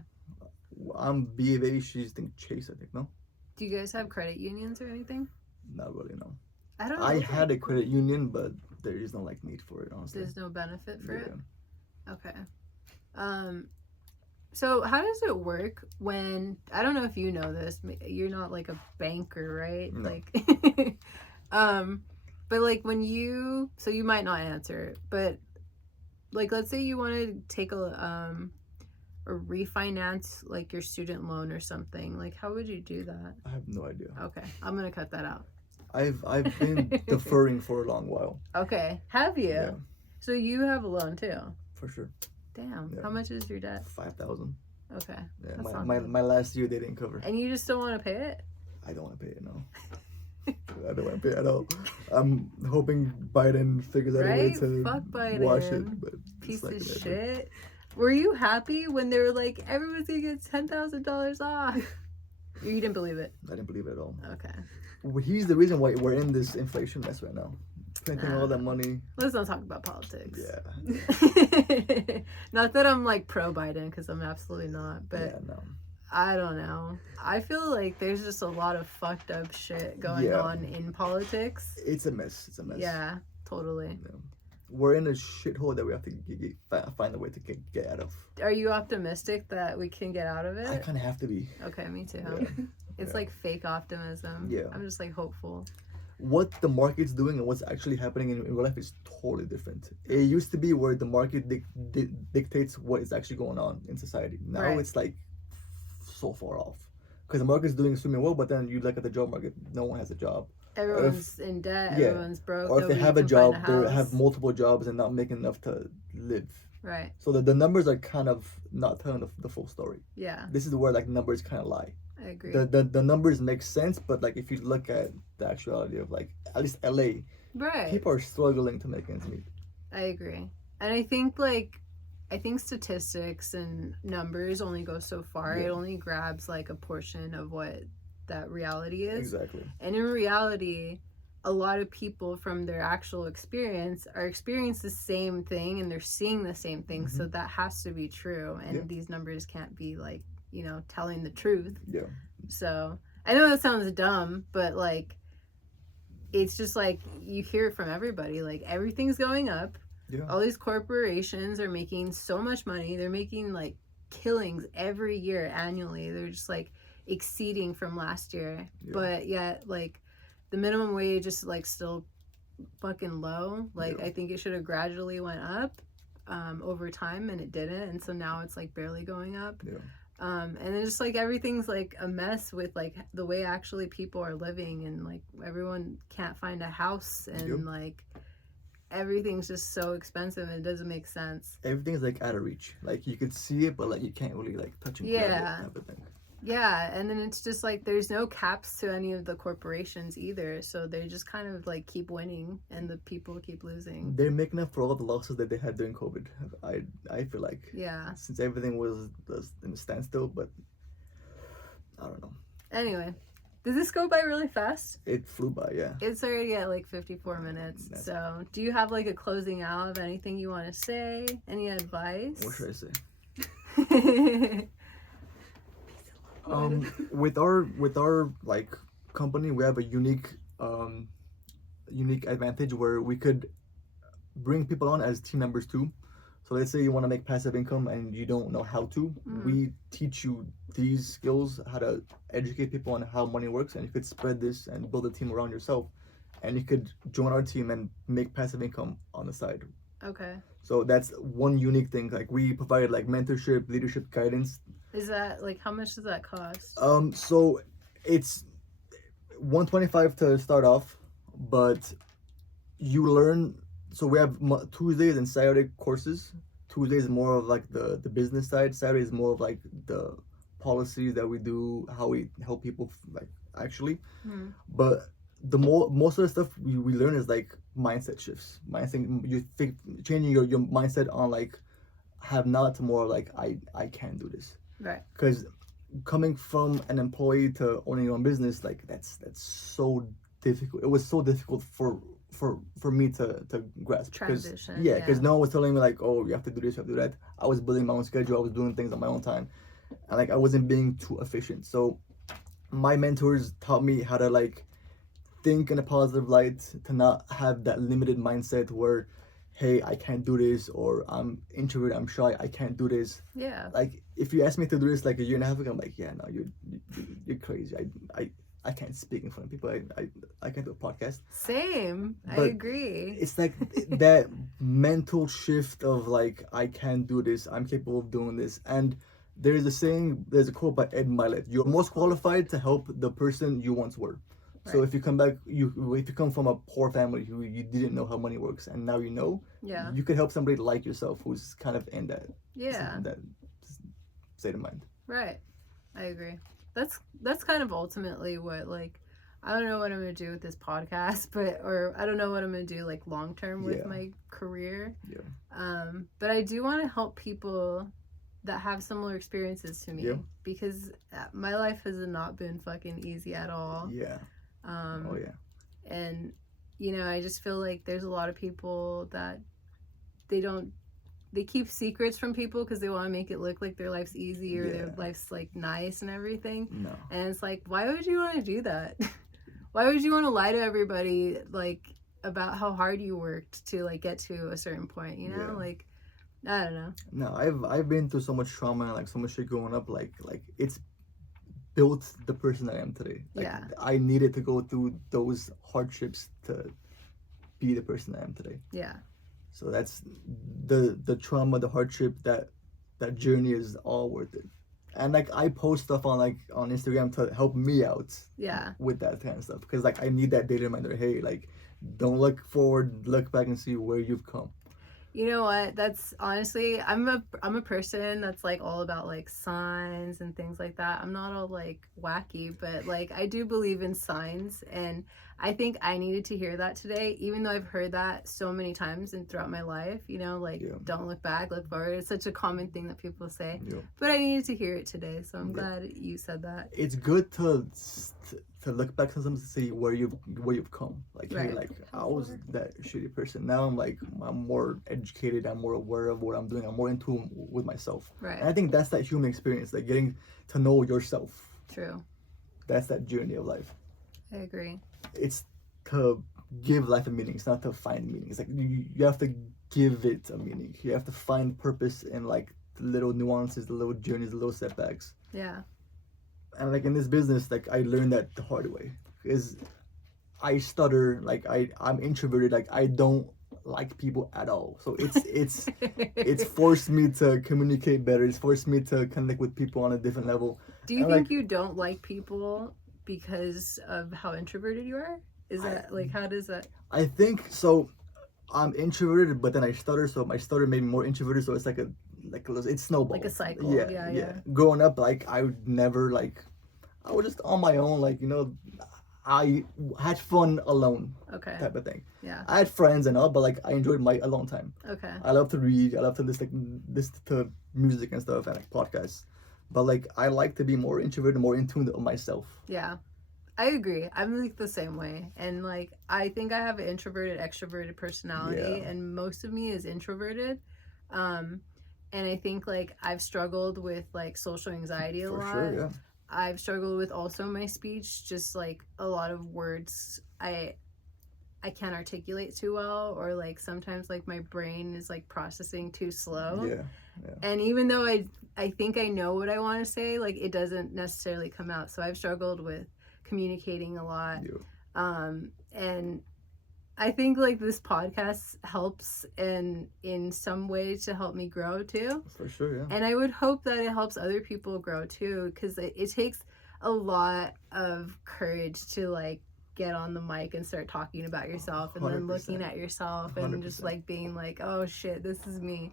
I'm B of A, she's Chase, I think, no? Do you guys have credit unions or anything? Not really, no. I don't know. I had a credit union, but there is no need for it, honestly. There's no benefit for it? Yeah. Okay. So how does it work when, I don't know if you know this, you're not like a banker, right? No. Like, but like when you, so you might not answer it, but like let's say you want to take or refinance like your student loan or something, like how would you do that? I have no idea. Okay, I'm gonna cut that out. I've been deferring for a long while. Okay, have you? Yeah, So you have a loan too? for sure. Damn. Yeah. How much is your debt? 5,000. Okay. Yeah, That's my, not my bad. my last year they didn't cover. And you just don't want to pay it? I don't want to pay it, no. I don't want to pay it at all. I'm hoping Biden figures out a way Right? to Fuck wash Biden. it, but Piece it's not of gonna happen. shit. Were you happy when they were like, everyone's gonna get $10,000 off? You didn't believe it? I didn't believe it at all. Okay. He's the reason why we're in this inflation mess right now. Printing all that money. Let's not talk about politics. Yeah. Not that I'm like pro Biden, because I'm absolutely not, but Yeah, no. I don't know. I feel like there's just a lot of fucked up shit going Yeah. on in politics. It's a mess. It's a mess. Yeah, totally. Yeah. We're in a shithole that we have to find a way to get out of. Are you optimistic that we can get out of I it? kind of have to be. Okay, me too. Yeah. It's Yeah. like fake optimism. Yeah. I'm just like hopeful. What the market's doing and what's actually happening in real life is totally different. It used to be where the market dictates what is actually going on in society. Now Right. it's like so far off. Because the market's doing extremely well, but then you look at the job market, no one has a job. Everyone's in debt. yeah. Everyone's broke. Or if they nobody have a can job, find they house. have multiple jobs and not making enough to live. Right. So the numbers are kind of not telling the full story. Yeah, This is where like numbers kind of lie. I agree. The numbers make sense, but like if you look at the actuality of like at least LA, Right. people are struggling to make ends meet. I agree. And I think statistics and numbers only go so far. Yeah. It only grabs like a portion of what that reality is. Exactly. And in reality, a lot of people from their actual experience are experiencing the same thing and they're seeing the same thing. So that has to be true. And Yeah. these numbers can't be like, telling the truth. Yeah. So I know that sounds dumb, but like, it's just like you hear it from everybody. Like everything's going up. Yeah. All these corporations are making so much money. They're making like killings every year annually. They're just like exceeding from last year. Yeah. But yet like the minimum wage is like still fucking low. Like Yeah. I think it should have gradually went up over time and it didn't. And so now it's like barely going up. Yeah. And then just like everything's like a mess with like the way actually people are living and like everyone can't find a house and Yep. like everything's just so expensive and it doesn't make sense. Everything's like out of reach. Like you could see it, but like you can't really like touch and grab Yeah. it type of thing. Yeah, and then it's just like there's no caps to any of the corporations either, so they just kind of like keep winning and the people keep losing. They're making up for all the losses that they had during COVID. I feel like Yeah. since everything was in a standstill, but I don't know. Anyway, did this go by really fast? It flew by, yeah. It's already at like 54 minutes. That's- So, do you have like a closing out of anything you want to say? Any advice? What should I say? say? With our like company, we have a unique advantage where we could bring people on as team members too. So let's say you want to make passive income and you don't know how to, we teach you these skills, how to educate people on how money works, and you could spread this and build a team around yourself, and you could join our team and make passive income on the side. Okay. So that's one unique thing. Like we provide like mentorship, leadership, guidance. Is that like how much does that cost? So it's $125 to start off, but you learn. So we have Tuesdays and Saturday courses. Tuesday is more of like the business side. Saturday is more of like the policies that we do, how we help people like actually. But most of the stuff we learn is like mindset shifts. Changing your mindset on like have not to more like I can do this. Right. Because coming from an employee to owning your own business, like that's so difficult. It was so difficult for me to grasp. Transition, Yeah, because yeah. no one was telling me like, oh, you have to do this, you have to do that. I was building my own schedule. I was doing things on my own time, and like I wasn't being too efficient. So my mentors taught me how to like think in a positive light, to not have that limited mindset where, hey, I can't do this, or I'm introverted, I'm shy, I can't do this. Yeah. Like if you ask me to do this like a year and a half ago, I'm like, yeah, no, you're crazy. I can't speak in front of people. I can't do a podcast. Same. I But agree. It's like that mental shift of like, I can do this, I'm capable of doing this. And there's a saying, there's a quote by Ed Milet: "You're most qualified to help the person you once were." So Right. if you come back, if you come from a poor family who you didn't know how money works, and now you know, Yeah. you could help somebody like yourself who's kind of in Yeah. that state of mind. Right. I agree. That's kind of ultimately what, like, I don't know what I'm gonna do with this podcast, or I don't know what I'm gonna do like long term with Yeah. my career. Yeah. But I do want to help people that have similar experiences to me, Yeah. because my life has not been fucking easy at all. Yeah. Um, Oh yeah. and I just feel like there's a lot of people that they don't they keep secrets from people because they want to make it look like their life's easy or their Yeah. life's like nice and everything. No. And it's like, why would you want to do that? Why would you want to lie to everybody like about how hard you worked to like get to a certain point, Yeah. Like, I don't know. No, I've been through so much trauma and like so much shit growing up, like it's built the person I am today. Like, Yeah. I needed to go through those hardships to be the person I am today. Yeah. So that's the trauma, the hardship, that journey is all worth it. And like I post stuff on Instagram to help me out. Yeah. With that kind of stuff, because like I need that data reminder. Hey, like, don't look forward, look back and see where you've come. You know what? That's honestly, I'm a person that's like all about like signs and things like that. I'm not all like wacky, but like I do believe in signs, and I think I needed to hear that today, even though I've heard that so many times and throughout my life. Like, Yeah. don't look back, look forward. It's such a common thing that people say, Yeah. but I needed to hear it today, so I'm Yeah. glad you said that. It's good to look back sometimes to see where you've come. Like, Right. hey, like I was that shitty person. Now I'm more educated. I'm more aware of what I'm doing. I'm more in tune with myself. Right. And I think that's that human experience, like getting to know yourself. True. That's that journey of life. I agree. It's to give life a meaning. It's not to find meaning. It's like you have to give it a meaning. You have to find purpose in like the little nuances, the little journeys, the little setbacks. Yeah. And like in this business, like I learned that the hard way, because I stutter, like I'm introverted, like I don't like people at all. So it's forced me to communicate better. It's forced me to connect with people on a different level. Do you And, think like, you don't like people because of how introverted you are? Is that like, how does that? I think so. I'm introverted, but then I stutter, so my stutter made me more introverted. So it's like it's snowball. Like a cycle. Yeah. Growing up, like I would never I was just on my own, I had fun alone. Okay. Type of thing. Yeah. I had friends and all, but like I enjoyed my alone time. Okay. I love to read. I love to listen to music and stuff and like podcasts. But like I like to be more introverted, more in tune with myself. Yeah. I agree. I'm like the same way. And like I think I have an introverted, extroverted personality, Yeah. and most of me is introverted. And I think like I've struggled with like social anxiety a For lot. sure, yeah. I've struggled with also my speech, just like a lot of words I can't articulate too well, or like sometimes like my brain is like processing too slow. Yeah. And even though I think I know what I want to say, like it doesn't necessarily come out. So I've struggled with communicating a lot. Yeah. And I think like this podcast helps in some way to help me grow too. For sure, yeah. And I would hope that it helps other people grow too, because it takes a lot of courage to like get on the mic and start talking about yourself, and 100%. then looking at yourself and 100%. just like being like, oh shit, this is me.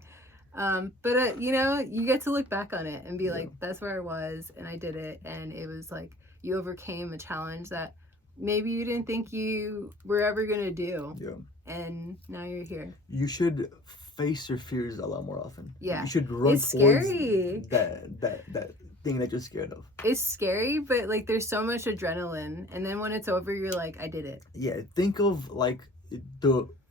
But you get to look back on it and be like, that's where I was, and I did it, and it was like you overcame a challenge that maybe you didn't think you were ever gonna do. Yeah. And now you're here. You should face your fears a lot more often. Yeah. You should run It's towards scary. that thing that you're scared of. It's scary, but like there's so much adrenaline, and then when it's over, you're like, I did it. Yeah. Think of like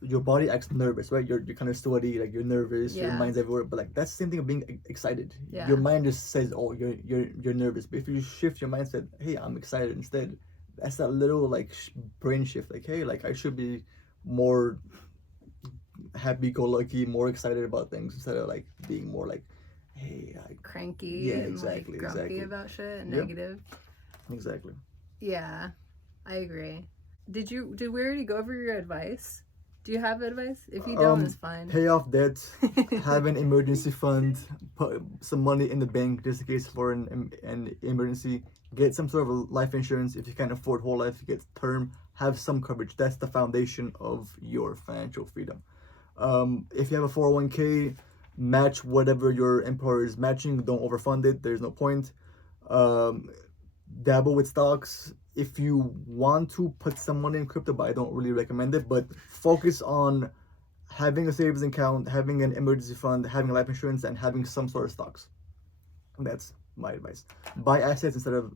your body acts nervous, right? You're kind of sweaty, like you're nervous, your Yeah. mind's everywhere. But like that's the same thing of being excited. Yeah. Your mind just says, oh, you're nervous. But if you shift your mindset, hey, I'm excited instead. That's that little like brain shift. Like, hey, like I should be more happy-go-lucky, more excited about things instead of like being more like, hey, Cranky. Yeah, and exactly, like grumpy exactly. about shit and Yep. negative. Exactly. Yeah, I agree. Did we already go over your advice? Do you have advice? If you don't, it's fine. Pay off debt, have an emergency fund, put some money in the bank just in case for an emergency. Get some sort of life insurance if you can't afford whole life. Get term. Have some coverage. That's the foundation of your financial freedom. If you have a 401k, match whatever your employer is matching. Don't overfund it. There's no point. Dabble with stocks. If you want to put some money in crypto, but I don't really recommend it. But focus on having a savings account, having an emergency fund, having life insurance, and having some sort of stocks. That's my advice. Buy assets instead of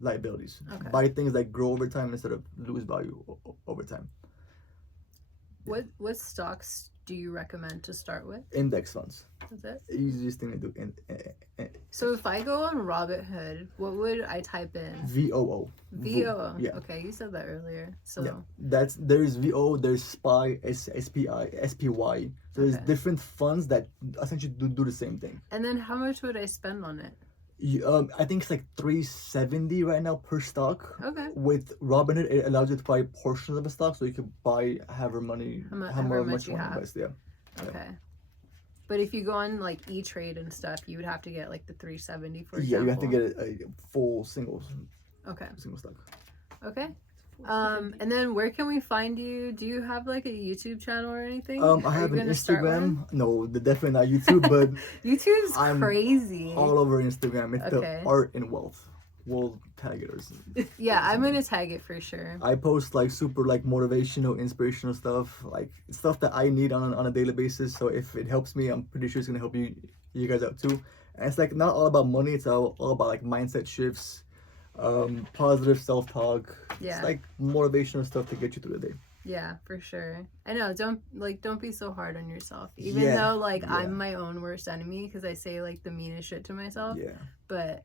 liabilities. Okay. Buy things that grow over time instead of lose value over time. What stocks do you recommend to start with? Index funds. That's it? Easiest thing to do. So if I go on Robinhood, what would I type in? VOO. VOO. Yeah. Okay, you said that earlier. So Yeah. There's VO, there's SPY, SPI, SPY. So there's Okay. different funds that essentially do the same thing. And then how much would I spend on it? I think it's like $370 right now per stock. Okay. With Robinhood, it allows you to buy portions of a stock, so you can buy however much you much you have. invest. Yeah. Okay. But if you go on like E-Trade and stuff, you would have to get like the 370 for example. Yeah, you have to get a full single stock. Okay. And then where can we find you? Do you have like a YouTube channel or anything? I have an Instagram. No, definitely not YouTube, but YouTube's I'm crazy. all over Instagram. It's Okay. the Art and Wealth. We'll tag it or something. Yeah, I'm gonna tag it for sure. I post like super like motivational, inspirational stuff, like stuff that I need on a daily basis. So if it helps me, I'm pretty sure it's gonna help you guys out too. And it's like not all about money. It's all about like mindset shifts, positive self-talk. Yeah. It's like motivational stuff to get you through the day. Yeah, for sure. I know. Don't be so hard on yourself. Even Yeah, though like yeah. I'm my own worst enemy because I say like the meanest shit to myself. Yeah. But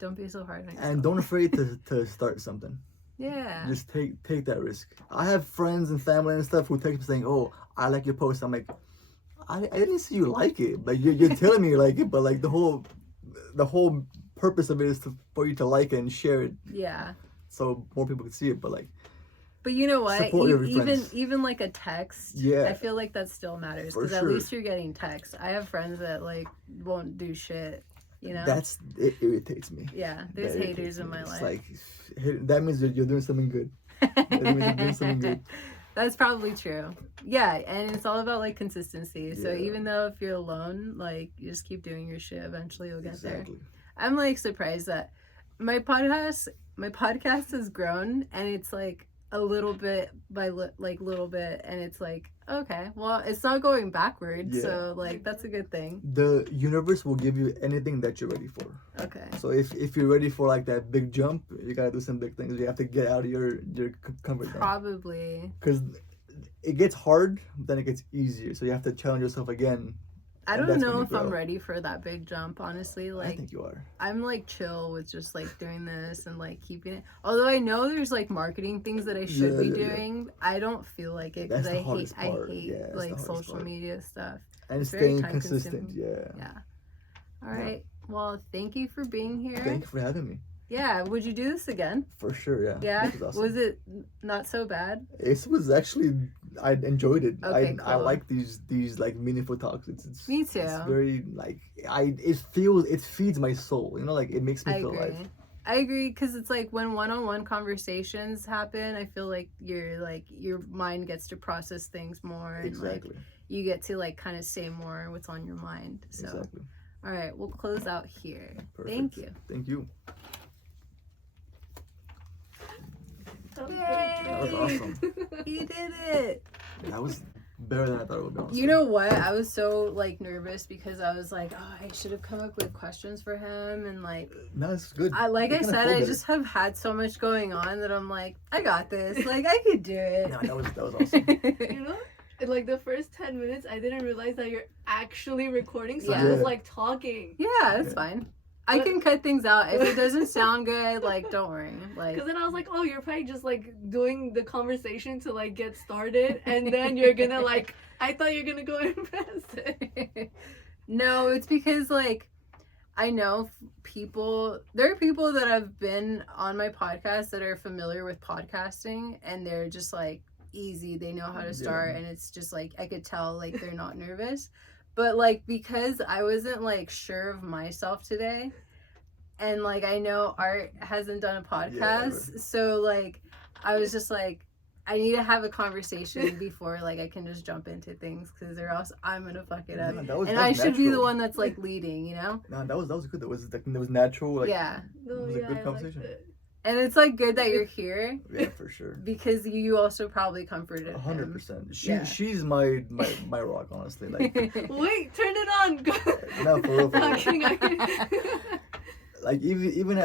don't be so hard on yourself. And don't afraid to start something. Yeah. Just take that risk. I have friends and family and stuff who text me saying, "Oh, I like your post." I'm like, I didn't see you like it. Like you're telling me you like it, but like the whole purpose of it is for you to like it and share it, Yeah. so more people can see it. But like, But you know what? Support your friends. Even like a text, Yeah. I feel like that still matters For because at sure. least you're getting text. I have friends that like won't do shit. You know. it irritates me. Yeah. There's That haters irritates in me. my It's life. like that means you're doing something good. That means you're doing something good. That's probably true. Yeah, and it's all about like consistency. So Yeah. even though if you're alone, like you just keep doing your shit, eventually you'll get there. Exactly. I'm like surprised that my podcast has grown and it's like a little bit by little bit, and it's like, okay, well, it's not going backwards, Yeah. so like that's a good thing. The universe will give you anything that you're ready for. Okay. So if you're ready for like that big jump, you gotta do some big things. You have to get out of your comfort zone. Probably. Because it gets hard, then it gets easier. So you have to challenge yourself again. I And don't that's know when you if I'm grow. ready for that big jump, honestly. I Like think you are. I'm like chill with just like doing this and like keeping it. Although I know there's like marketing things that I should be Yeah. doing, I don't feel like it That's because the I hardest hate part. Yeah, that's the like hardest social part. media stuff. And It's very staying time consistent. consuming. Yeah. Yeah. All right. Well, thank you for being here. Thank you for having me. Yeah. Would you do this again? For sure. Yeah. Yeah. This was awesome. Was it not so bad? It was actually, I enjoyed it. Okay, I cool. like these like meaningful talks. It's Me too. It's very like it feeds my soul. You know, like it makes me I feel agree. alive. I agree because it's like when one-on-one conversations happen, I feel like your mind gets to process things more and Exactly. like you get to like kind of say more what's on your mind. So, Exactly. all right, we'll close out here. Perfect. Thank you. Thank you. Yay! That was awesome. He did it. That was better than I thought it would be. Honestly. You know what? I was so like nervous because I was like, oh, I should have come up with questions for him and like No, it's good. I It kinda said, flowed I better. just have had so much going on that I'm like, I got this. Like I could do it. No, that was awesome. You know, in like the first 10 minutes, I didn't realize that you're actually recording, so I Yeah. was like talking. Yeah, that's fine. I can cut things out. If it doesn't sound good, like, don't worry. Like, Because then I was like, oh, you're probably just like doing the conversation to like get started, and then you're gonna like, I thought you're gonna go impress. no, it's because, like, I know there are people that have been on my podcast that are familiar with podcasting, and they're just like, easy. They know how to start, and it's just like I could tell like they're not nervous. But like because I wasn't like sure of myself today, and like I know Art hasn't done a podcast, so like I was just like I need to have a conversation before like I can just jump into things, because or else I'm gonna fuck it up, and I should be the one that's like leading, you know. No, that was good. That was natural. Like, yeah, it was a good conversation. and it's like good that you're here. Yeah, for sure. Because you also probably comforted 100%. She's my rock, honestly. Like, wait, turn it on. no, for real. I'm kidding. Like even